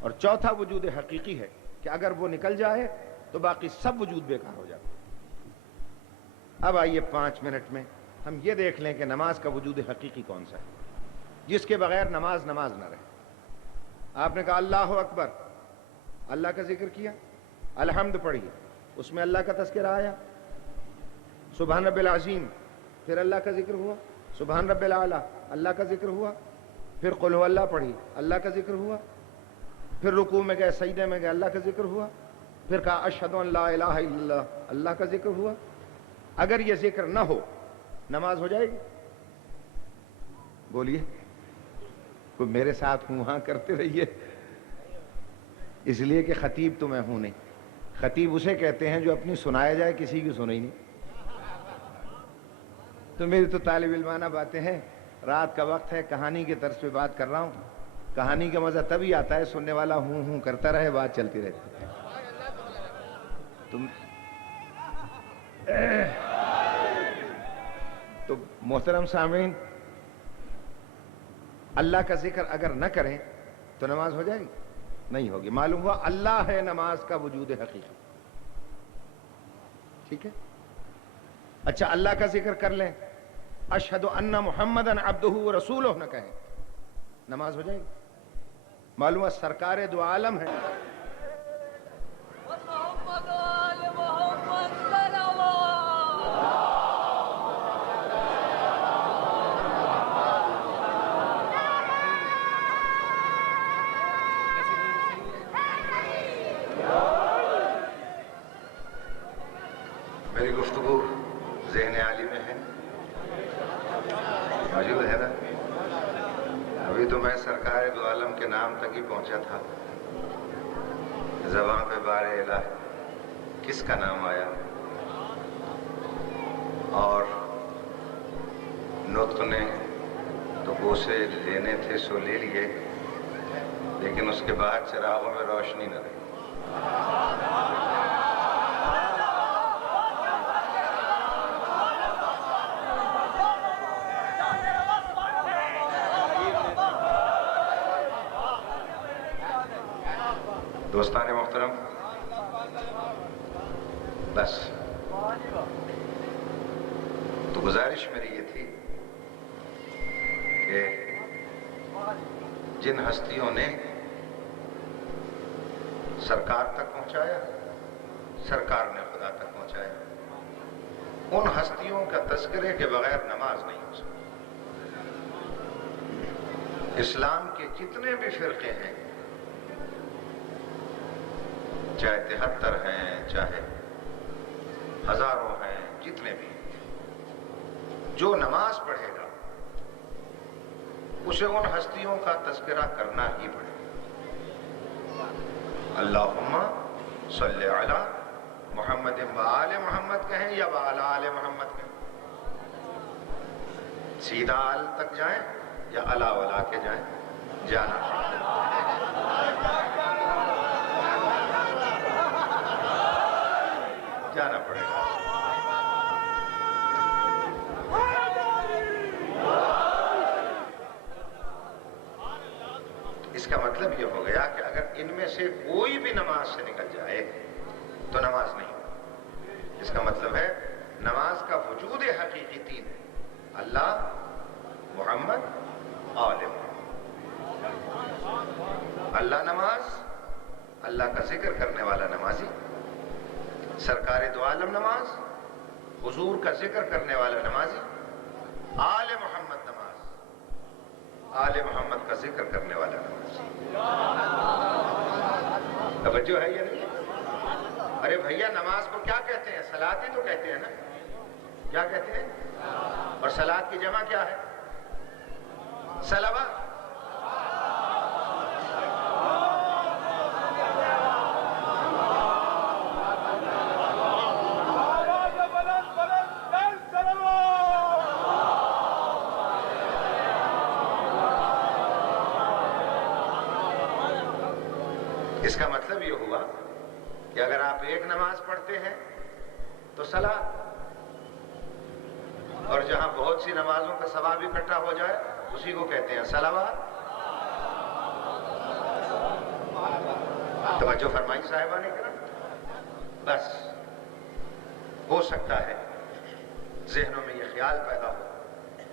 اور چوتھا وجود حقیقی ہے کہ اگر وہ نکل جائے تو باقی سب وجود بیکار ہو جاتا ہے. اب آئیے 5 منٹ میں ہم یہ دیکھ لیں کہ نماز کا وجود حقیقی کون سا ہے جس کے بغیر نماز نماز نہ رہے. آپ نے کہا اللہ اکبر، اللہ کا ذکر کیا، الحمد پڑھی، اس میں اللہ کا تذکرہ آیا، سبحان رب العظیم پھر اللہ کا ذکر ہوا، سبحان رب العلا اللہ کا ذکر ہوا، پھر قل هو اللہ پڑھی اللہ کا ذکر ہوا، پھر رکوع میں گئے سجدے میں گئے اللہ کا ذکر ہوا، پھر کہا اشہد ان لا الہ الا اللہ اللہ کا ذکر ہوا. اگر یہ ذکر نہ ہو نماز ہو جائے گی؟ بولیے. کوئی میرے ساتھ ہوں ہاں کرتے رہیے، اس لیے کہ خطیب تو میں ہوں نہیں. خطیب اسے کہتے ہیں جو اپنی سنایا جائے کسی کی سنی نہیں. تو میری تو طالب علمانہ باتیں ہیں، رات کا وقت ہے، کہانی کے طرز پہ بات کر رہا ہوں. کہانی کا مزہ تبھی آتا ہے سننے والا ہوں ہوں کرتا رہے، بات چلتی رہتی. تو محترم سامعین، اللہ کا ذکر اگر نہ کریں تو نماز ہو جائے گی؟ نہیں ہوگی. معلوم ہوا اللہ ہے نماز کا وجود حقیقی. ٹھیک ہے. اچھا اللہ کا ذکر کر لیں، اشہد ان محمدا عبدہ ورسولہ نہ کہیں، نماز ہو جائے گی؟ معلوم ہوا سرکار دو عالم ہے. میری گفتگو ذہن عالی میں ہے، موجود ہے نا؟ ابھی تو میں سرکار دو عالم کے نام تک ہی پہنچا تھا. زباں پہ بار الہ کس کا نام آیا، اور نطق نے تو بوسے لینے تھے سو لے لیے، لیکن اس کے بعد چراغوں میں روشنی نہ رہی. دوستان محترم، بس تو گزارش میری یہ تھی کہ جن ہستیوں نے سرکار تک پہنچایا، سرکار نے خدا تک پہنچایا، ان ہستیوں کا تذکرے کے بغیر نماز نہیں ہو سکتی. اسلام کے جتنے بھی فرقے ہیں، چاہے 73 ہیں چاہے ہزاروں ہیں، جتنے بھی، جو نماز پڑھے گا اسے ان ہستیوں کا تذکرہ کرنا ہی پڑے گا. اللہم صلی علی محمد و آل محمد کہیں یا وعلی آل محمد کہیں، سیدھا آل تک جائیں یا علا ولا کے جائیں، جانا جانا پڑے گا. اس کا مطلب یہ ہو گیا کہ اگر ان میں سے کوئی بھی نماز سے نکل جائے تو نماز نہیں ہوگی. اس کا مطلب ہے نماز کا وجود حقیقی 3 ہے، اللہ، محمد، آل محمد. اللہ نماز، اللہ کا ذکر کرنے والا نمازی، سرکار دو عالم نماز، حضور کا ذکر کرنے والا نمازی، آل محمد نماز، آل محمد کا ذکر کرنے والا نمازی۔ توجہ ہے یا نہیں؟ ارے بھیا نماز کو کیا کہتے ہیں؟ صلاۃ ہی تو کہتے ہیں نا، کیا کہتے ہیں؟ اور صلاۃ کی جمع کیا ہے؟ صلوات۔ اس کا مطلب یہ ہوا کہ اگر آپ ایک نماز پڑھتے ہیں تو صلاۃ، اور جہاں بہت سی نمازوں کا ثواب اکٹھا ہو جائے اسی کو کہتے ہیں صلوات۔ توجہ فرمائی صاحبہ نے کرام۔ بس ہو سکتا ہے ذہنوں میں یہ خیال پیدا ہو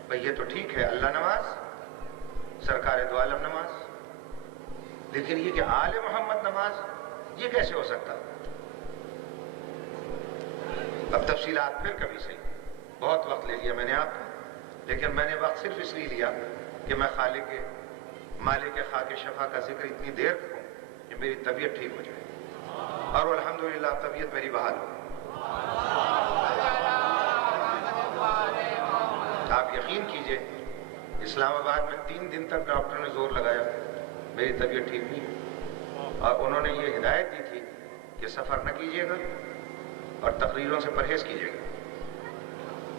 بھئی یہ تو ٹھیک ہے اللہ نماز، سرکار دو عالم نماز، لیکن یہ کہ آل محمد نماز یہ کیسے ہو سکتا؟ اب تفصیلات پھر کبھی صحیح، بہت وقت لے لیا میں نے آپ کو، لیکن میں نے وقت صرف اس لیے لیا کہ میں خالق مالک خاک شفا کا ذکر اتنی دیر کروں کہ میری طبیعت ٹھیک ہو جائے، اور الحمدللہ طبیعت میری بحال ہو۔ آپ یقین کیجئے اسلام آباد میں 3 دن تک ڈاکٹر نے زور لگایا، میری طبیعت ٹھیک نہیں، اور انہوں نے یہ ہدایت دی تھی کہ سفر نہ کیجیے گا اور تقریروں سے پرہیز کیجیے گا،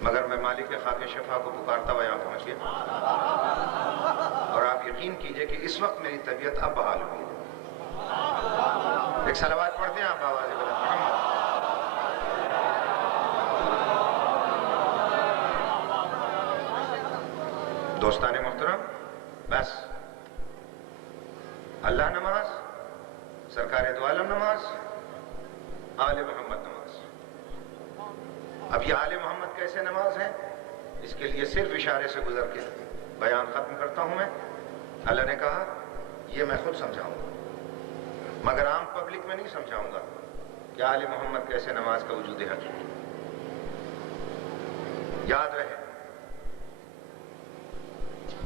مگر میں مالک خاک شفا کو پکارتا ہوا یہاں پہنچ گیا، اور آپ یقین کیجئے کہ اس وقت میری طبیعت اب بحال ہوئی ہے۔ ایک صلوات پڑھتے ہیں آپ آواز بلند محمد۔ دوستان محترم، بس اللہ نماز، سرکار دو عالم نماز، آل محمد نماز۔ اب یہ آل محمد کیسے نماز ہے اس کے لیے صرف اشارے سے گزر کے بیان ختم کرتا ہوں میں۔ اللہ نے کہا یہ میں خود سمجھاؤں گا، مگر عام پبلک میں نہیں سمجھاؤں گا کہ آل محمد کیسے نماز کا وجود حقیقی۔ یاد رہے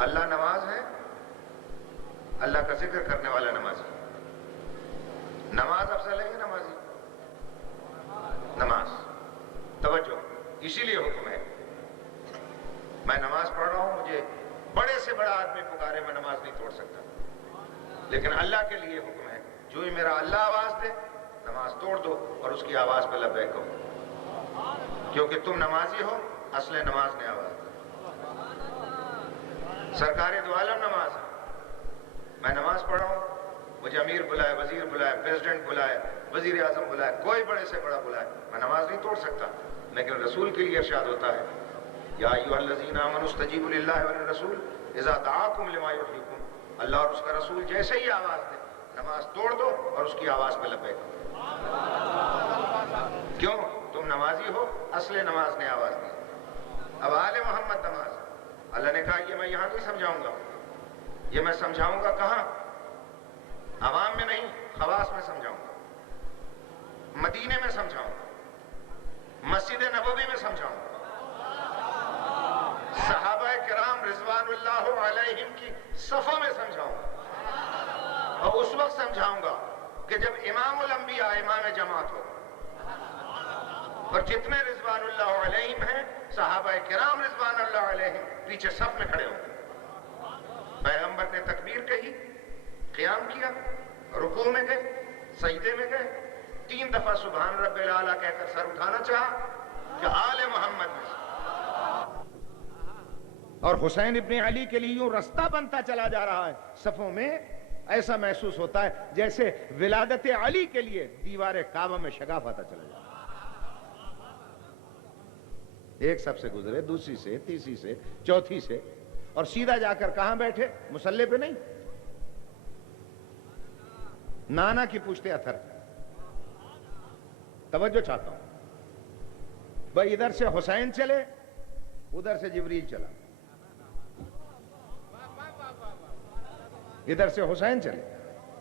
اللہ نماز ہے، اللہ کا ذکر کرنے والا نمازی۔ نماز افضل ہے یا نمازی؟ نماز۔ توجہ، اسی لیے حکم ہے، میں نماز پڑھ رہا ہوں، مجھے بڑے سے بڑا آدمی پکارے میں نماز نہیں توڑ سکتا، لیکن اللہ کے لیے حکم ہے جو ہی میرا اللہ آواز دے نماز توڑ دو اور اس کی آواز پہ لبیک کہو، کیونکہ تم نمازی ہو، اصل نماز نے آواز دی۔ سرکار دو عالم نماز ہے، میں نماز پڑھ رہا ہوں، مجھے امیر بلائے، وزیر بلائے، پریزیڈنٹ بلائے، وزیر اعظم بلائے، کوئی بڑے سے بڑا بلائے، میں نماز نہیں توڑ سکتا، لیکن رسول کے لیے ارشاد ہوتا ہے یا ایھا الذین آمنوا استجیبوا للہ وللرسول اذا دعاکم لما یحییکم۔ اللہ اور اس کا رسول جیسے ہی آواز دے نماز توڑ دو اور اس کی آواز پہ لبیک کرو۔ کیوں؟ تم نمازی ہو، اصل نماز نے آواز دی۔ اب آل محمد نماز، اللہ نے کہا یہ میں یہاں نہیں سمجھاؤں گا، یہ میں سمجھاؤں گا کہاں؟ عوام میں نہیں، خواص میں سمجھاؤں گا، مدینے میں سمجھاؤں گا، مسجد نبوی میں سمجھاؤں گا، صحابہ کرام رضوان اللہ علیہم کی صفوں میں سمجھاؤں گا، اور اس وقت سمجھاؤں گا کہ جب امام الانبیاء امام جماعت ہو، اور جتنے رضوان اللہ علیہم ہیں صحابہ کرام رضوان اللہ علیہم پیچھے صف میں کھڑے ہوں گے۔ پیغمبر نے تکبیر کہی، قیام کیا، رکوع میں گئے، سجدے میں گئے، 3 دفعہ سبحان رب العالی کہہ کر سر اٹھانا چاہا کہ آل محمد میں۔ اور حسین ابن علی کے لیے یوں رستہ بنتا چلا جا رہا ہے صفوں میں، ایسا محسوس ہوتا ہے جیسے ولادت علی کے لیے دیوار کعبہ میں شگاف آتا چلا جا رہا ہے۔ ایک صف سے گزرے، دوسری سے، تیسری سے، چوتھی سے، اور سیدھا جا کر کہاں بیٹھے؟ مصلی پہ نہیں، نانا کی پشتے اتھر۔ توجہ چاہتا ہوں بھائی، ادھر سے حسین چلے، ادھر سے جبریل چلا، ادھر سے حسین چلے،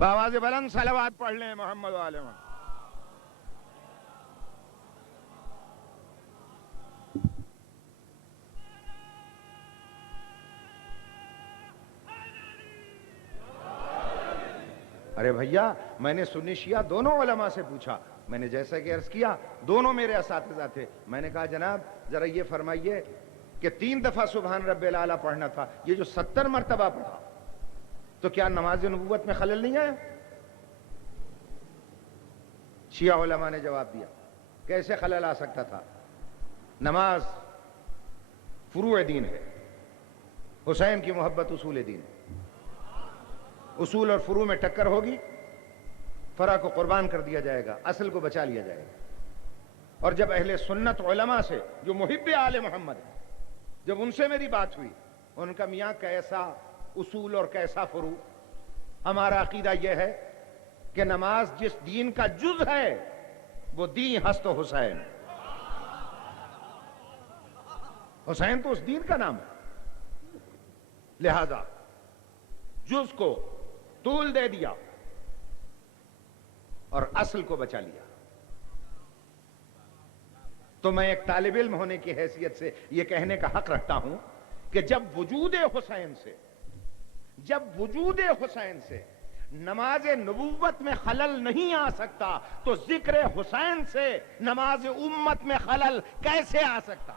بآواز بلند صلوات پڑھ لیں محمد والے محمد. ارے بھیا میں نے سنی شیعہ دونوں علماء سے پوچھا، میں نے جیسا کہ عرض کیا دونوں میرے اساتذہ تھے. میں نے کہا جناب ذرا یہ فرمائیے کہ 3 دفعہ سبحان رب العالی پڑھنا تھا، یہ جو 70 مرتبہ پڑھا تو کیا نماز نبوت میں خلل نہیں آیا؟ شیعہ علماء نے جواب دیا کیسے خلل آ سکتا تھا؟ نماز فروع دین ہے، حسین کی محبت اصول دین ہے. اصول اور فروع میں ٹکر ہوگی، فرع کو قربان کر دیا جائے گا، اصل کو بچا لیا جائے گا. اور جب اہل سنت علماء سے جو محب آل محمد ہیں، جب ان سے میری بات ہوئی، ان کا میاں کیسا اصول اور کیسا فروع؟ ہمارا عقیدہ یہ ہے کہ نماز جس دین کا جز ہے وہ دین ہست و حسین. حسین تو اس دین کا نام ہے، لہذا جز کو طول دے دیا اور اصل کو بچا لیا. تو میں ایک طالب علم ہونے کی حیثیت سے یہ کہنے کا حق رکھتا ہوں کہ جب وجود حسین سے نماز نبوت میں خلل نہیں آ سکتا تو ذکر حسین سے نماز امت میں خلل کیسے آ سکتا؟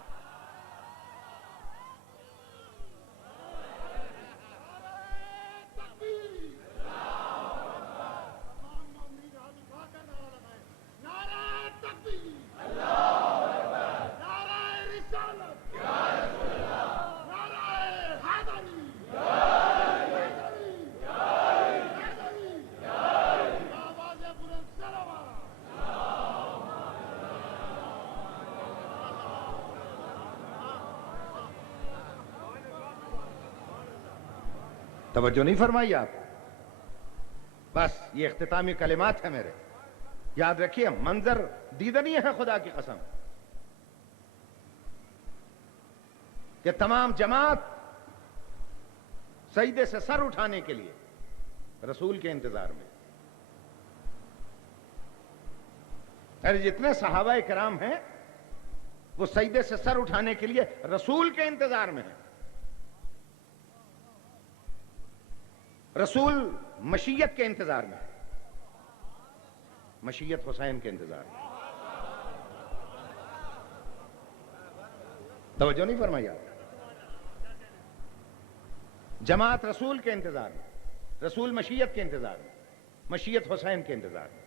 توجہ نہیں فرمائی آپ؟ بس یہ اختتامی کلمات ہیں میرے. یاد رکھیے منظر دیدنی ہے خدا کی قسم کہ تمام جماعت سجدے سے سر اٹھانے کے لیے رسول کے انتظار میں. ارے جتنے صحابہ کرام ہیں وہ سجدے سے سر اٹھانے کے لیے رسول کے انتظار میں ہیں. رسول مشیت کے انتظار میں، مشیت حسین کے انتظار میں. توجہ نہیں فرمائی آپ؟ جماعت رسول کے انتظار میں، رسول مشیت کے انتظار میں، مشیت حسین کے انتظار میں.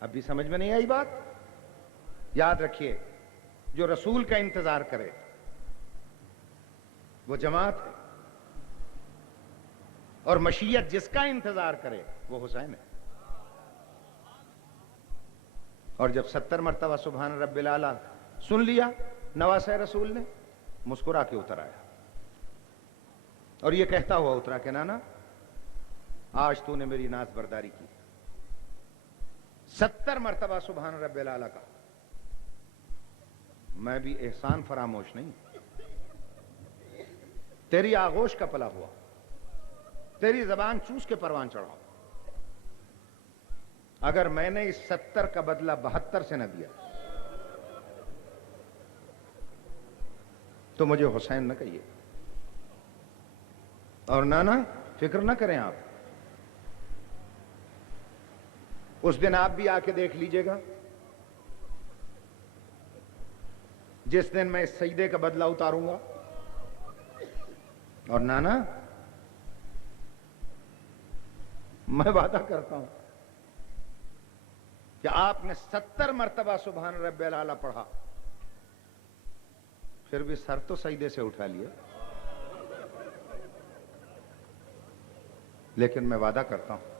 اب بھی سمجھ میں نہیں آئی بات؟ یاد رکھیے جو رسول کا انتظار کرے وہ جماعت ہے، اور مشیت جس کا انتظار کرے وہ حسین ہے. اور جب 70 مرتبہ سبحان رب العالی سن لیا نواسہ رسول نے، مسکرا کے اتر آیا اور یہ کہتا ہوا اترا کہ نانا آج تو نے میری ناز برداری کی. 70 مرتبہ سبحان رب العالی کا. میں بھی احسان فراموش نہیں، تیری آغوش کا پلا ہوا، تیری زبان چوس کے پروان چڑھاؤ. اگر میں نے اس 70 کا بدلہ 72 سے نہ دیا تو مجھے حسین نہ کہیے. اور نانا فکر نہ کریں آپ، اس دن آپ بھی آ کے دیکھ لیجئے گا جس دن میں اس سجدے کا بدلہ اتاروں گا. اور نانا میں وعدہ کرتا ہوں کہ آپ نے 70 مرتبہ سبحان رب العالی پڑھا پھر بھی سر تو سجدے سے اٹھا لیا، لیکن میں وعدہ کرتا ہوں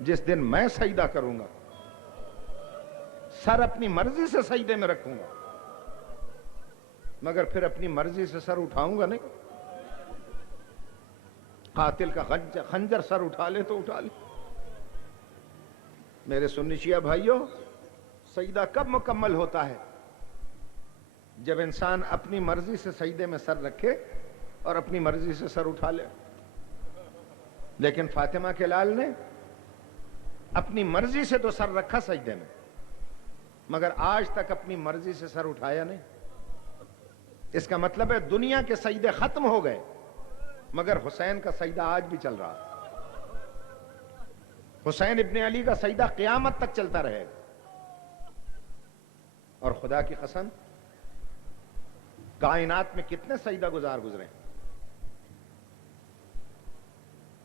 جس دن میں سجدہ کروں گا سر اپنی مرضی سے سجدے میں رکھوں گا، مگر پھر اپنی مرضی سے سر اٹھاؤں گا نہیں. قاتل کا خنجر سر اٹھا لے تو اٹھا لے. میرے سنی شیعہ بھائیوں، سجدہ کب مکمل ہوتا ہے؟ جب انسان اپنی مرضی سے سجدے میں سر رکھے اور اپنی مرضی سے سر اٹھا لے. لیکن فاطمہ کے لال نے اپنی مرضی سے تو سر رکھا سجدے میں، مگر آج تک اپنی مرضی سے سر اٹھایا نہیں۔ اس کا مطلب ہے دنیا کے سجدے ختم ہو گئے، مگر حسین کا سجدہ آج بھی چل رہا ہے۔ حسین ابن علی کا سجدہ قیامت تک چلتا رہے گا۔ اور خدا کی قسم، کائنات میں کتنے سجدہ گزار گزرے ہیں۔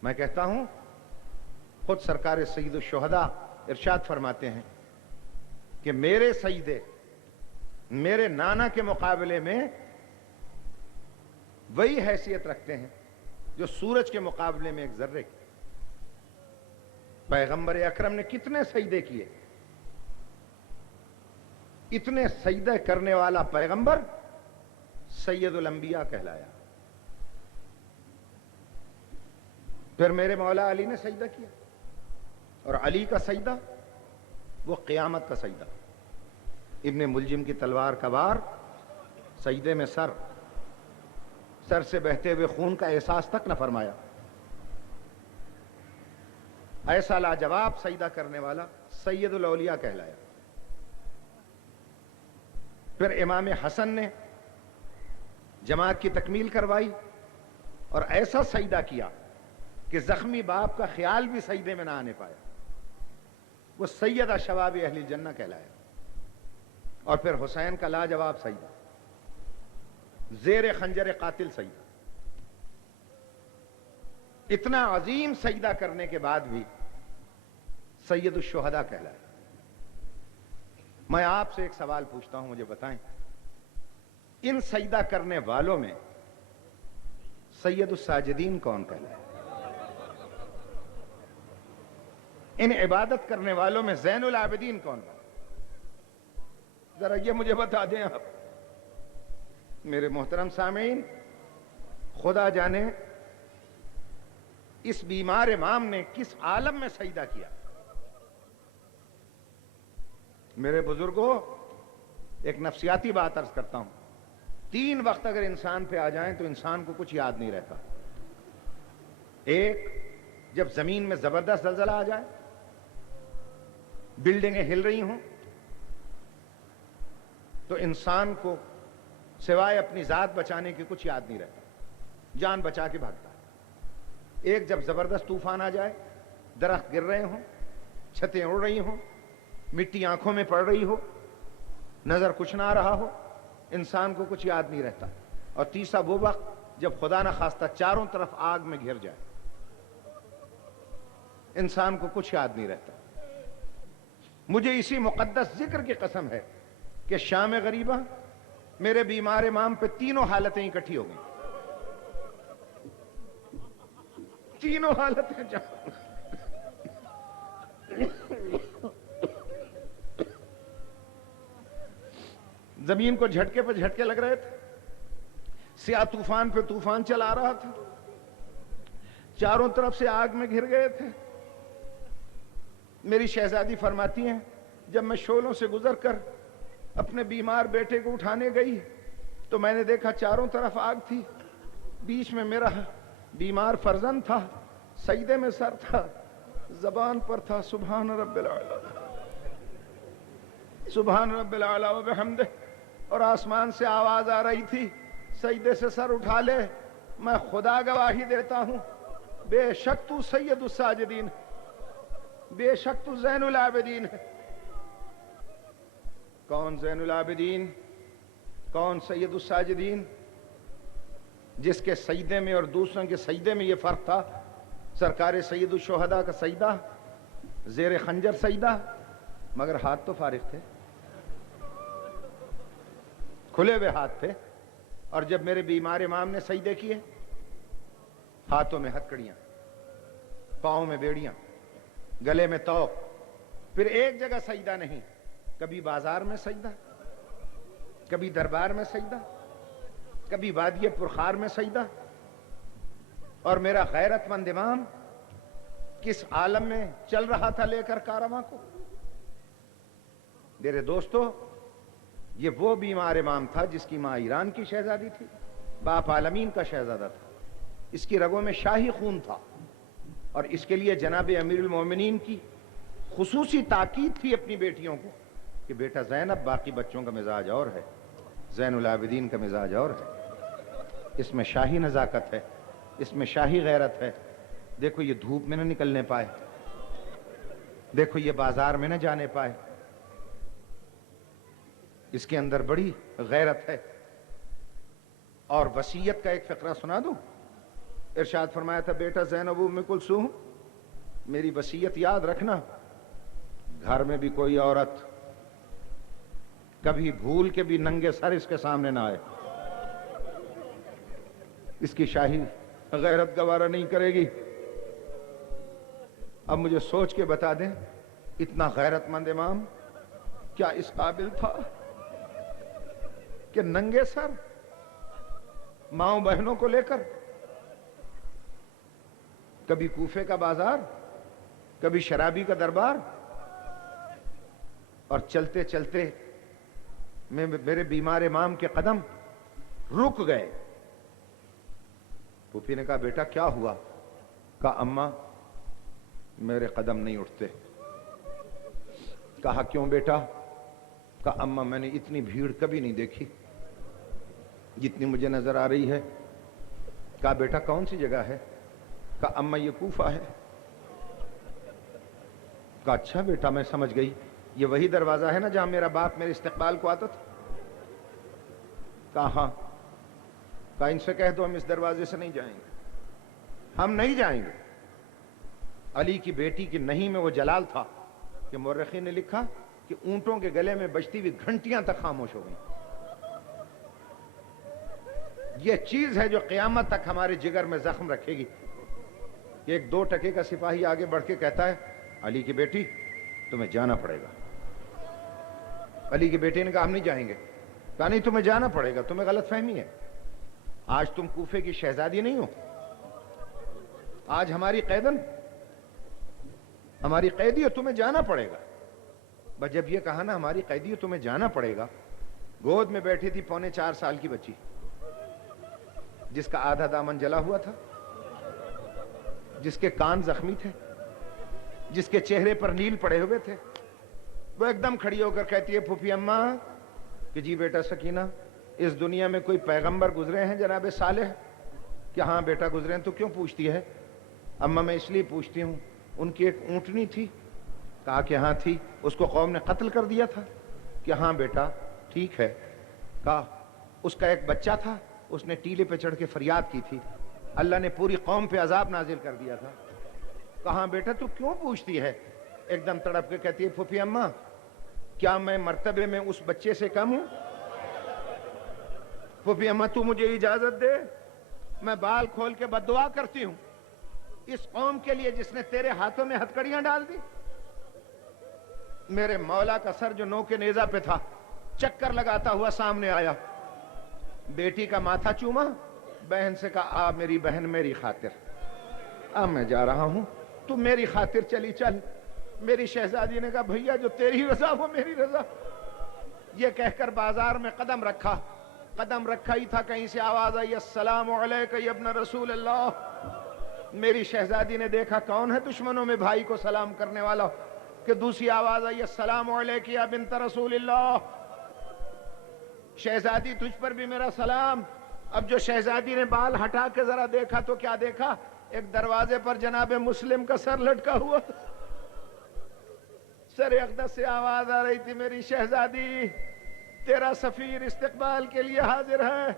میں کہتا ہوں، خود سرکار سید الشہداء ارشاد فرماتے ہیں کہ میرے سجدے میرے نانا کے مقابلے میں وہی حیثیت رکھتے ہیں جو سورج کے مقابلے میں ایک ذرے کی۔ پیغمبر اکرم نے کتنے سجدے کیے؟ اتنے سجدے کرنے والا پیغمبر سید الانبیاء کہلایا۔ پھر میرے مولا علی نے سجدہ کیا، اور علی کا سجدہ وہ قیامت کا سجدہ۔ ابن ملجم کی تلوار کا وار، سجدے میں سر سے بہتے ہوئے خون کا احساس تک نہ فرمایا۔ ایسا لاجواب سجدہ کرنے والا سید الاولیاء کہلایا۔ پھر امام حسن نے جماعت کی تکمیل کروائی اور ایسا سجدہ کیا کہ زخمی باپ کا خیال بھی سجدے میں نہ آنے پایا۔ وہ سید شباب اہل الجنہ کہلایا۔ اور پھر حسین کا لاجواب سجدہ، زیر خنجر قاتل سجدہ۔ اتنا عظیم سجدہ کرنے کے بعد بھی سید الشہداء کہلایا۔ میں آپ سے ایک سوال پوچھتا ہوں، مجھے بتائیں، ان سجدہ کرنے والوں میں سید الساجدین کون کہلایا؟ ان عبادت کرنے والوں میں زین العابدین کون ہے؟ ذرا یہ مجھے بتا دیں آپ۔ میرے محترم سامعین، خدا جانے اس بیمار امام نے کس عالم میں سجدہ کیا۔ میرے بزرگوں، ایک نفسیاتی بات عرض کرتا ہوں، 3 وقت اگر انسان پہ آ جائیں تو انسان کو کچھ یاد نہیں رہتا۔ ایک، جب زمین میں زبردست زلزلہ آ جائے، بلڈنگیں ہل رہی ہوں، تو انسان کو سوائے اپنی ذات بچانے کی کچھ یاد نہیں رہتا، جان بچا کے بھاگتا ہے۔ ایک، جب زبردست طوفان آ جائے، درخت گر رہے ہوں، چھتیں اڑ رہی ہوں، مٹی آنکھوں میں پڑ رہی ہو، نظر کچھ نہ آ رہا ہو، انسان کو کچھ یاد نہیں رہتا۔ اور تیسرا وہ وقت جب خدا نہ خواستہ چاروں طرف آگ میں گھر جائے، انسان کو کچھ یاد نہیں رہتا۔ مجھے اسی مقدس ذکر کی قسم ہے کہ شام غریبہ میرے بیمار امام پہ تینوں حالتیں اکٹھی ہو گئیں۔ تینوں حالتیں زمین کو جھٹکے پہ جھٹکے لگ رہے تھے، سیاہ طوفان پہ طوفان چلا رہا تھا، چاروں طرف سے آگ میں گھر گئے تھے۔ میری شہزادی فرماتی ہیں، جب میں شعلوں سے گزر کر اپنے بیمار بیٹے کو اٹھانے گئی تو میں نے دیکھا چاروں طرف آگ تھی، بیچ میں میرا بیمار فرزند تھا، سجدے میں سر تھا، زبان پر تھا سبحان رب العلا، سبحان رب العلا و بحمدہ، اور آسمان سے آواز آ رہی تھی، سجدے سے سر اٹھا لے، میں خدا گواہی دیتا ہوں، بے شک تو سید الساجدین، بے شک تو زین العابدین ہے۔ کون زین العابدین؟ کون سید الساجدین؟ جس کے سجدے میں اور دوسروں کے سجدے میں یہ فرق تھا، سرکار سید الشہداء کا سجدہ زیر خنجر سجدہ، مگر ہاتھ تو فارغ تھے، کھلے ہوئے ہاتھ تھے۔ اور جب میرے بیمار امام نے سجدے کیے، ہاتھوں میں ہتکڑیاں، پاؤں میں بیڑیاں، گلے میں طوق، پھر ایک جگہ سجدہ نہیں، کبھی بازار میں سجدہ، کبھی دربار میں سجدہ، کبھی وادی پرخار میں سجدہ۔ اور میرا غیرت مند امام کس عالم میں چل رہا تھا لے کر کارواں کو؟ میرے دوستو، یہ وہ بیمار امام تھا جس کی ماں ایران کی شہزادی تھی، باپ عالمین کا شہزادہ تھا، اس کی رگوں میں شاہی خون تھا، اور اس کے لیے جناب امیر المومنین کی خصوصی تاکید تھی اپنی بیٹیوں کو کہ بیٹا زینب باقی بچوں کا مزاج اور ہے، زین العابدین کا مزاج اور ہے، اس میں شاہی نزاکت ہے، اس میں شاہی غیرت ہے، دیکھو یہ دھوپ میں نہ نکلنے پائے، دیکھو یہ بازار میں نہ جانے پائے، اس کے اندر بڑی غیرت ہے۔ اور وصیت کا ایک فقرہ سنا دوں، ارشاد فرمایا تھا بیٹا زینب ام کلثوم میری وصیت یاد رکھنا، گھر میں بھی کوئی عورت کبھی بھول کے بھی ننگے سر اس کے سامنے نہ آئے، اس کی شاہی غیرت گوارا نہیں کرے گی۔ اب مجھے سوچ کے بتا دیں اتنا غیرت مند امام کیا اس قابل تھا کہ ننگے سر ماؤں بہنوں کو لے کر کبھی کوفے کا بازار، کبھی شرابی کا دربار، اور چلتے چلتے میرے بیمار امام کے قدم رک گئے۔ پھوپھی نے کہا بیٹا کیا ہوا؟ کہا اماں میرے قدم نہیں اٹھتے۔ کہا کیوں بیٹا؟ کہا اماں میں نے اتنی بھیڑ کبھی نہیں دیکھی جتنی مجھے نظر آ رہی ہے۔ کہا بیٹا کون سی جگہ ہے؟ کہا اماں یہ کوفہ ہے۔ کہا اچھا بیٹا میں سمجھ گئی، یہ وہی دروازہ ہے نا جہاں میرا باپ میرے استقبال کو آتا تھا؟ کہا ہاں۔ کہا ان سے کہہ دو ہم اس دروازے سے نہیں جائیں گے، ہم نہیں جائیں گے۔ علی کی بیٹی کی نہیں میں وہ جلال تھا کہ مورخین نے لکھا کہ اونٹوں کے گلے میں بجتی ہوئی گھنٹیاں تک خاموش ہو گئیں۔ یہ چیز ہے جو قیامت تک ہمارے جگر میں زخم رکھے گی۔ ایک 2 ٹکے کا سپاہی آگے بڑھ کے کہتا ہے علی کی بیٹی تمہیں جانا پڑے گا۔ علی کی بیٹی نے کہا ہم نہیں جائیں گے۔ کہا نہیں تمہیں جانا پڑے گا، تمہیں غلط فہمی ہے، آج تم کوفے کی شہزادی نہیں ہو، آج ہماری قیدن، ہماری قیدی ہو، تمہیں جانا پڑے گا۔ بس جب یہ کہا نا ہماری قیدی ہو تمہیں جانا پڑے گا، گود میں بیٹھی تھی 4.25 سال کی بچی جس کا آدھا دامن جلا ہوا تھا، جس کے کان زخمی تھے، جس کے چہرے پر نیل پڑے ہوئے تھے، وہ ایک دم کھڑی ہو کر کہتی ہے پھوپھی اماں کہ جی بیٹا سکینہ اس دنیا میں کوئی پیغمبر گزرے ہیں جناب صالح؟ کہ ہاں بیٹا گزرے ہیں۔ تو کیوں پوچھتی ہے؟ اماں میں اس لیے پوچھتی ہوں ان کی ایک اونٹنی تھی۔ کہا کہ ہاں تھی، اس کو قوم نے قتل کر دیا تھا؟ کہ ہاں بیٹا ٹھیک ہے۔ کہا اس کا ایک بچہ تھا، اس نے ٹیلے پہ چڑھ کے فریاد کی تھی، اللہ نے پوری قوم پہ عذاب نازل کر دیا تھا۔ کہا بیٹا تو کیوں پوچھتی ہے؟ ایک دم تڑپ کے کہتی ہے پھوپھی اماں کیا میں مرتبے میں اس بچے سے کم ہوں؟ پھوپھی اماں تو مجھے اجازت دے، میں بال کھول کے بد دعا کرتی ہوں اس قوم کے لیے جس نے تیرے ہاتھوں میں ہتکڑیاں ڈال دی۔ میرے مولا کا سر جو نوکے نیزہ پہ تھا چکر لگاتا ہوا سامنے آیا، بیٹی کا ماتھا چوما، بہن سے کہا آ میری بہن میری خاطر، میں جا رہا ہوں تو میری خاطر چلی چل۔ میری شہزادی نے کہا بھیا جو تیری رضا وہ میری رضا۔ یہ کہہ کر بازار میں قدم رکھا، قدم رکھا ہی تھا کہیں سے آواز آئی السلام علیکہ یا ابن رسول اللہ۔ میری شہزادی نے دیکھا کون ہے دشمنوں میں بھائی کو سلام کرنے والا، کہ دوسری آواز آئی السلام علیکہ یا بنت رسول اللہ، شہزادی تجھ پر بھی میرا سلام۔ اب جو شہزادی نے بال ہٹا کے ذرا دیکھا تو کیا دیکھا؟ ایک دروازے پر جناب مسلم کا سر لٹکا ہوا، سر اقدس سے آواز آ رہی تھی میری شہزادی تیرا سفیر استقبال کے لیے حاضر ہے۔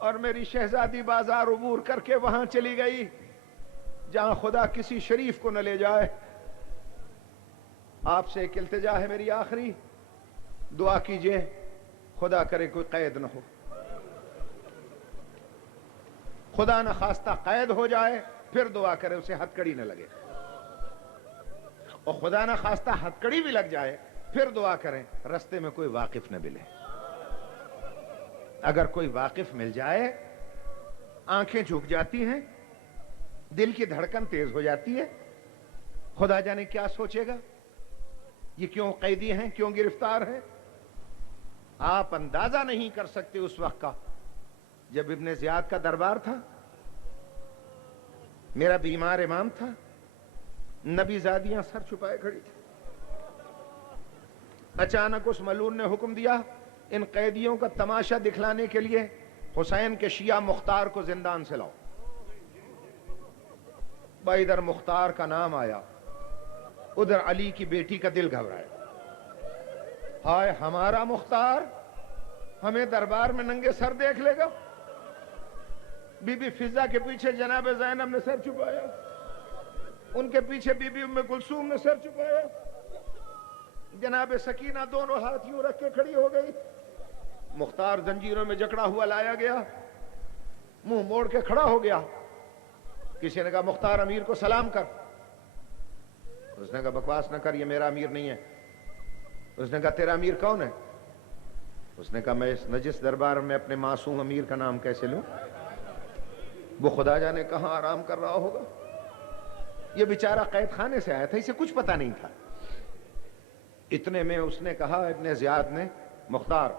اور میری شہزادی بازار عبور کر کے وہاں چلی گئی جہاں خدا کسی شریف کو نہ لے جائے۔ آپ سے ایک التجا ہے میری آخری، دعا کیجئے خدا کرے کوئی قید نہ ہو، خدا نہ خواستہ قید ہو جائے پھر دعا کرے اسے ہتکڑی نہ لگے، اور خدا نہ خواستہ ہتکڑی بھی لگ جائے پھر دعا کریں رستے میں کوئی واقف نہ ملے۔ اگر کوئی واقف مل جائے آنکھیں جھک جاتی ہیں، دل کی دھڑکن تیز ہو جاتی ہے، خدا جانے کیا سوچے گا، یہ کیوں قیدی ہیں، کیوں گرفتار ہیں۔ آپ اندازہ نہیں کر سکتے اس وقت کا جب ابن زیاد کا دربار تھا، میرا بیمار امام تھا، نبی زادیاں سر چھپائے کھڑی تھی. اچانک اس ملعون نے حکم دیا ان قیدیوں کا تماشا دکھلانے کے لیے حسین کے شیعہ مختار کو زندان سے لاؤ. بھائی ادھر مختار کا نام آیا، ادھر علی کی بیٹی کا دل گھبرایا. ہائے ہمارا مختار ہمیں دربار میں ننگے سر دیکھ لے گا. بی بی فضا کے پیچھے جناب زینب نے سر چھپایا، ان کے پیچھے بی بی ام کلثوم نے سر چھپایا. جناب سکینہ دونوں ہاتھ یوں رکھ کے کھڑی ہو گئی. مختار زنجیروں میں جکڑا ہوا لایا گیا، منہ موڑ کے کھڑا ہو گیا. کسی نے کہا مختار امیر کو سلام کر. اس نے کہا بکواس نہ کر، یہ میرا امیر نہیں ہے. اس نے کہا تیرا امیر کون ہے؟ اس نے کہا میں اس نجس دربار میں اپنے معصوم امیر کا نام کیسے لوں؟ وہ خدا جانے کہاں آرام کر رہا ہوگا. یہ بیچارہ قید خانے سے آیا تھا، اسے کچھ پتہ نہیں تھا. اتنے میں اس نے کہا ابن زیاد نے، مختار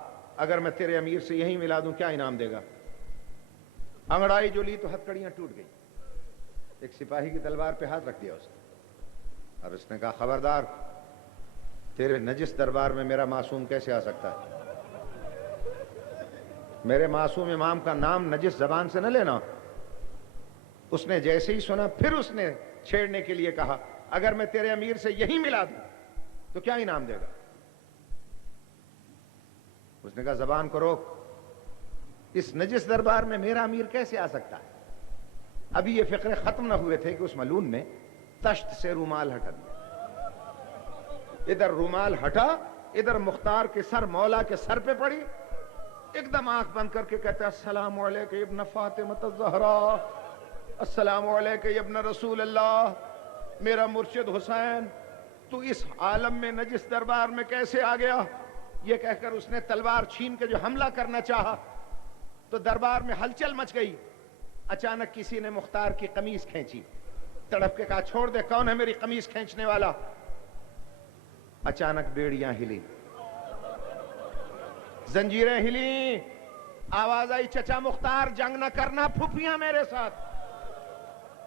اگر میں تیرے امیر سے یہی ملا دوں کیا انعام دے گا؟ انگڑائی جو لی تو ہتھکڑیاں ٹوٹ گئی. ایک سپاہی کی تلوار پہ ہاتھ رکھ دیا اس نے، اور اس نے کہا خبردار، تیرے نجس دربار میں میرا معصوم کیسے آ سکتا ہے؟ میرے معصوم امام کا نام نجس زبان سے نہ لینا. اس نے جیسے ہی سنا پھر اس نے چھیڑنے کے لیے کہا اگر میں تیرے امیر سے یہی ملا دوں تو کیا انعام دے گا؟ اس نے کہا زبان کو روک، اس نجس دربار میں میرا امیر کیسے آ سکتا ہے؟ ابھی یہ فقرے ختم نہ ہوئے تھے کہ اس ملعون نے تشت سے رومال ہٹا دیا. ادھر رومال ہٹا، ادھر مختار کے سر مولا کے سر پہ پڑی. ایک دم آنکھ بند کر کے کہتا ہے السلام علیکم ابن فاطمہ الزہرا، السلام علیکم ابن رسول اللہ، میرا مرشد حسین تو اس عالم میں نجس دربار میں کیسے آ گیا؟ یہ کہہ کر اس نے تلوار چھین کے جو حملہ کرنا چاہا تو دربار میں ہلچل مچ گئی. اچانک کسی نے مختار کی قمیص کھینچی، تڑپ کے کہا چھوڑ دے، کون ہے میری قمیص کھینچنے والا؟ اچانک بیڑیاں ہلی، زنجیریں ہلیں، آواز آئی چچا مختار جنگ نہ کرنا، پھوپھیاں میرے ساتھ.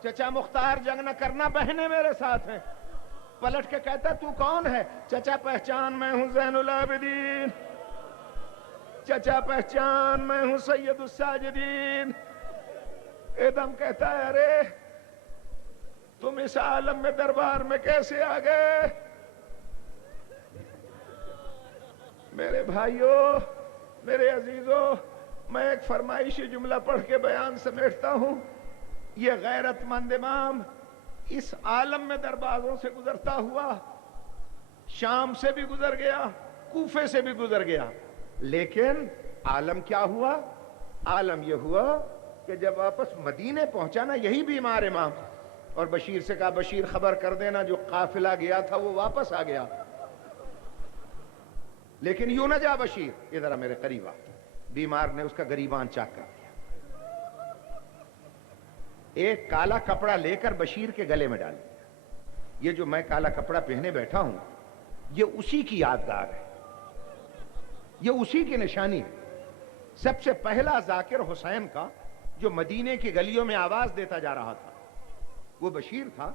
چچا مختار جنگ نہ کرنا، بہنیں میرے ساتھ ہیں. پلٹ کے کہتا تو کون ہے؟ چچا پہچان میں ہوں زین العابدین، چچا پہچان میں ہوں سید الساجدین. ایدم کہتا ہے ارے تم اس عالم میں دربار میں کیسے آ گئے؟ میرے بھائیوں، میرے عزیزوں، میں ایک فرمائشی جملہ پڑھ کے بیان سمیٹتا ہوں. یہ غیرت مند امام اس عالم میں دروازوں سے گزرتا ہوا شام سے بھی گزر گیا، کوفے سے بھی گزر گیا، لیکن عالم کیا ہوا؟ عالم یہ ہوا کہ جب واپس مدینے پہنچا نا یہی بیمار امام، اور بشیر سے کہا بشیر خبر کر دینا جو قافلہ گیا تھا وہ واپس آ گیا. لیکن یوں نہ جا بشیر، ادھر میرے قریب آ. بیمار نے اس کا گریبان چاک کر دیا، ایک کالا کپڑا لے کر بشیر کے گلے میں ڈال دیا. یہ جو میں کالا کپڑا پہنے بیٹھا ہوں یہ اسی کی یادگار ہے، یہ اسی کی نشانی ہے. سب سے پہلا ذاکر حسین کا جو مدینے کی گلیوں میں آواز دیتا جا رہا تھا وہ بشیر تھا.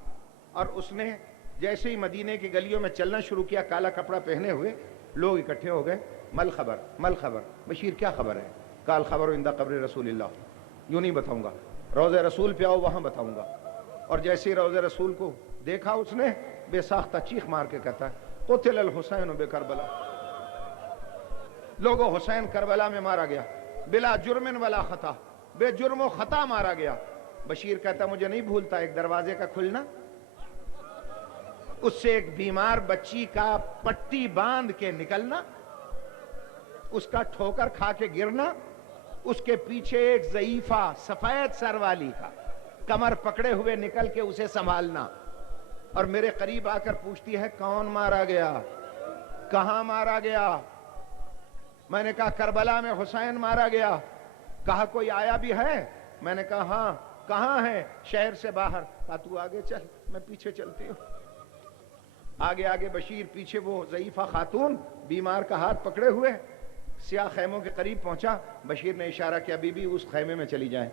اور اس نے جیسے ہی مدینے کی گلیوں میں چلنا شروع کیا کالا کپڑا پہنے ہوئے، لوگ اکٹھے ہو گئے. مل خبر مل خبر، بشیر کیا خبر ہے؟ کال خبر عند قبر رسول اللہ. یوں نہیں بتاؤں گا، روضہ رسول پہ آؤ وہاں بتاؤں گا. اور جیسے ہی روضہ رسول کو دیکھا اس نے بے ساختہ چیخ مار کے کہتا ہے قتل الحسین بے کربلا. لوگوں حسین کربلا میں مارا گیا، بلا جرم ولا خطا، بے جرم و خطا مارا گیا. بشیر کہتا مجھے نہیں بھولتا ایک دروازے کا کھلنا، اس سے ایک بیمار بچی کا پٹی باندھ کے نکلنا، اس کا ٹھوکر کھا کے گرنا، اس کے پیچھے ایک ضعیفہ سفید سر والی کا کمر پکڑے ہوئے نکل کے اسے سنبھالنا. اور میرے قریب آ کر پوچھتی ہے کون مارا گیا، کہاں مارا گیا؟ میں نے کہا کربلا میں حسین مارا گیا. کہا کوئی آیا بھی ہے؟ میں نے کہا ہاں. کہاں ہے؟ شہر سے باہر. کہا تو آگے چل، میں پیچھے چلتی ہوں. آگے آگے بشیر، پیچھے وہ ضعیفہ خاتون بیمار کا ہاتھ پکڑے ہوئے سیاہ خیموں کے قریب پہنچا. بشیر نے اشارہ کیا بی بی اس خیمے میں چلی جائیں.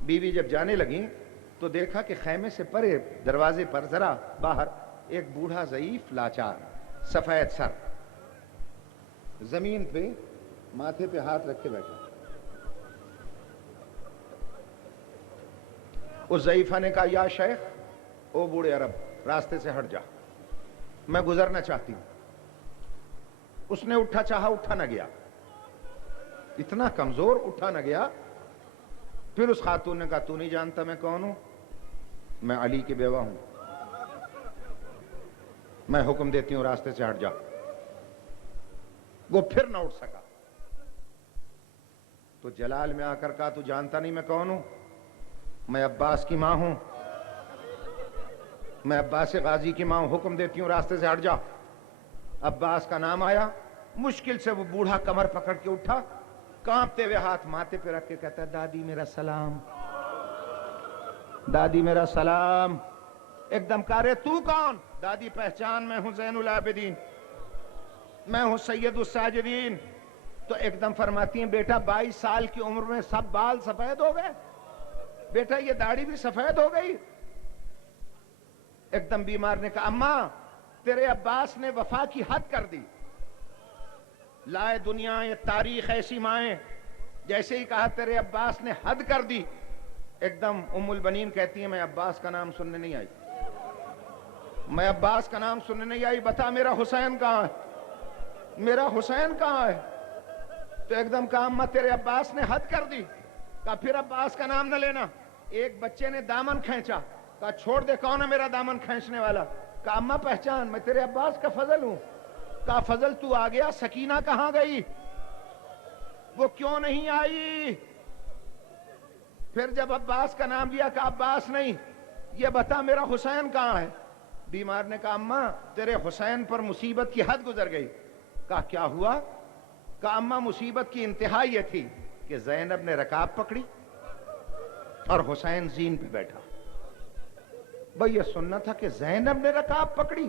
بیوی جب جانے لگیں تو دیکھا کہ خیمے سے پرے دروازے پر ذرا باہر ایک بوڑھا ضعیف لاچار سفید سر زمین پہ ماتھے پہ ہاتھ رکھ کے بیٹھا. اس ضعیفہ نے کہا یا شیخ او بوڑھے عرب راستے سے ہٹ جا, میں گزرنا چاہتی ہوں. اس نے اٹھا چاہا اٹھا نہ گیا, اتنا کمزور اٹھا نہ گیا. پھر اس خاتون نے کہا تو نہیں جانتا میں کون ہوں؟ میں علی کی بیوہ ہوں, میں حکم دیتی ہوں راستے سے ہٹ جا. وہ پھر نہ اٹھ سکا. تو جلال میں آ کر کہا تو جانتا نہیں میں کون ہوں؟ میں عباس کی ماں ہوں, میں عباس غازی کی ماں ہوں, حکم دیتی ہوں راستے سے ہٹ جا. عباس کا نام آیا, مشکل سے وہ بوڑھا کمر پکڑ کے اٹھا, کانپتے ہوئے ہاتھ ماتھے پہ رکھ کے کہتا ہے دادی میرا سلام, دادی میرا سلام. ایک دم کہا رے تو کون؟ دادی پہچان میں ہوں زین العابدین, میں ہوں سید الساجدین. تو ایک دم فرماتی ہیں بیٹا 22 سال کی عمر میں سب بال سفید ہو گئے, بیٹا یہ داڑھی بھی سفید ہو گئی. ایک دم بیمار نے کہا اماں تیرے عباس نے وفا کی حد کر دی, لائے دنیا یہ تاریخ ایسی مائیں, جیسے ہی کہا تیرے عباس نے حد کر دی. ایک دم ام البنین کہتی ہیں میں عباس کا نام سننے نہیں آئی, میں عباس کا نام سننے نہیں آئی, بتا میرا حسین کہاں ہے, میرا حسین کہاں ہے؟ تو ایک دم کہا اماں تیرے عباس نے حد کر دی. کہا پھر عباس کا نام نہ لینا. ایک بچے نے دامن کھینچا, کہا چھوڑ دے کون ہے میرا دامن کھینچنے والا؟ کہا اماں پہچان میں تیرے عباس کا فضل ہوں. کہا فضل تو آ گیا, سکینہ کہاں گئی؟ وہ کیوں نہیں آئی؟ پھر جب عباس کا نام لیا کہا عباس نہیں, یہ بتا میرا حسین کہاں ہے؟ بیمار نے کہا اماں تیرے حسین پر مصیبت کی حد گزر گئی. کہا کیا ہوا؟ کہا اماں مصیبت کی انتہا یہ تھی کہ زینب نے رکاب پکڑی اور حسین زین پہ بیٹھا. بھئی یہ سننا تھا کہ زینب نے رکاب پکڑی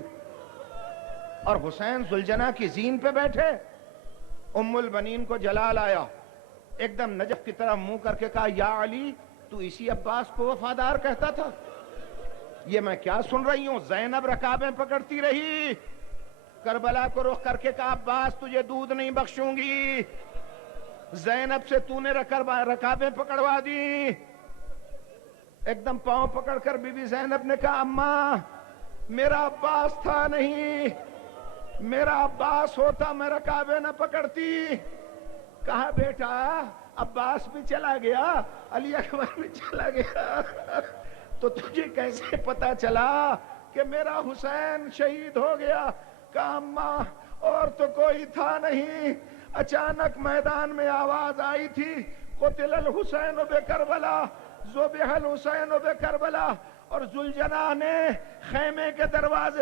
اور حسین ذوالجناح کی زین پہ بیٹھے. ام البنین کو جلال آیا, ایک دم نجف کی طرح منہ کر کے کہا یا علی تو اسی عباس کو وفادار کہتا تھا؟ یہ میں کیا سن رہی ہوں؟ زینب رکابیں پکڑتی رہی, کربلا کو رخ کر کے کہا عباس تجھے دودھ نہیں بخشوں گی, زینب سے تو نے رکابیں پکڑوا دی. ایک دم پاؤں پکڑ کر بی بی زینب نے کہا اماں میرا عباس تھا نہیں, میرا عباس ہوتا میں رکابیں نہ پکڑتی. کہا بیٹا عباس بھی چلا گیا, علی اکبر بھی چلا گیا, تو تجھے کیسے پتا چلا کہ میرا حسین شہید ہو گیا؟ کہا اماں اور تو کوئی تھا نہیں, اچانک میدان میں آواز آئی تھی قتل الحسین بکربلا, ذبح الحسین بکربلا, اور ذوالجناح نے خیمے کے دروازے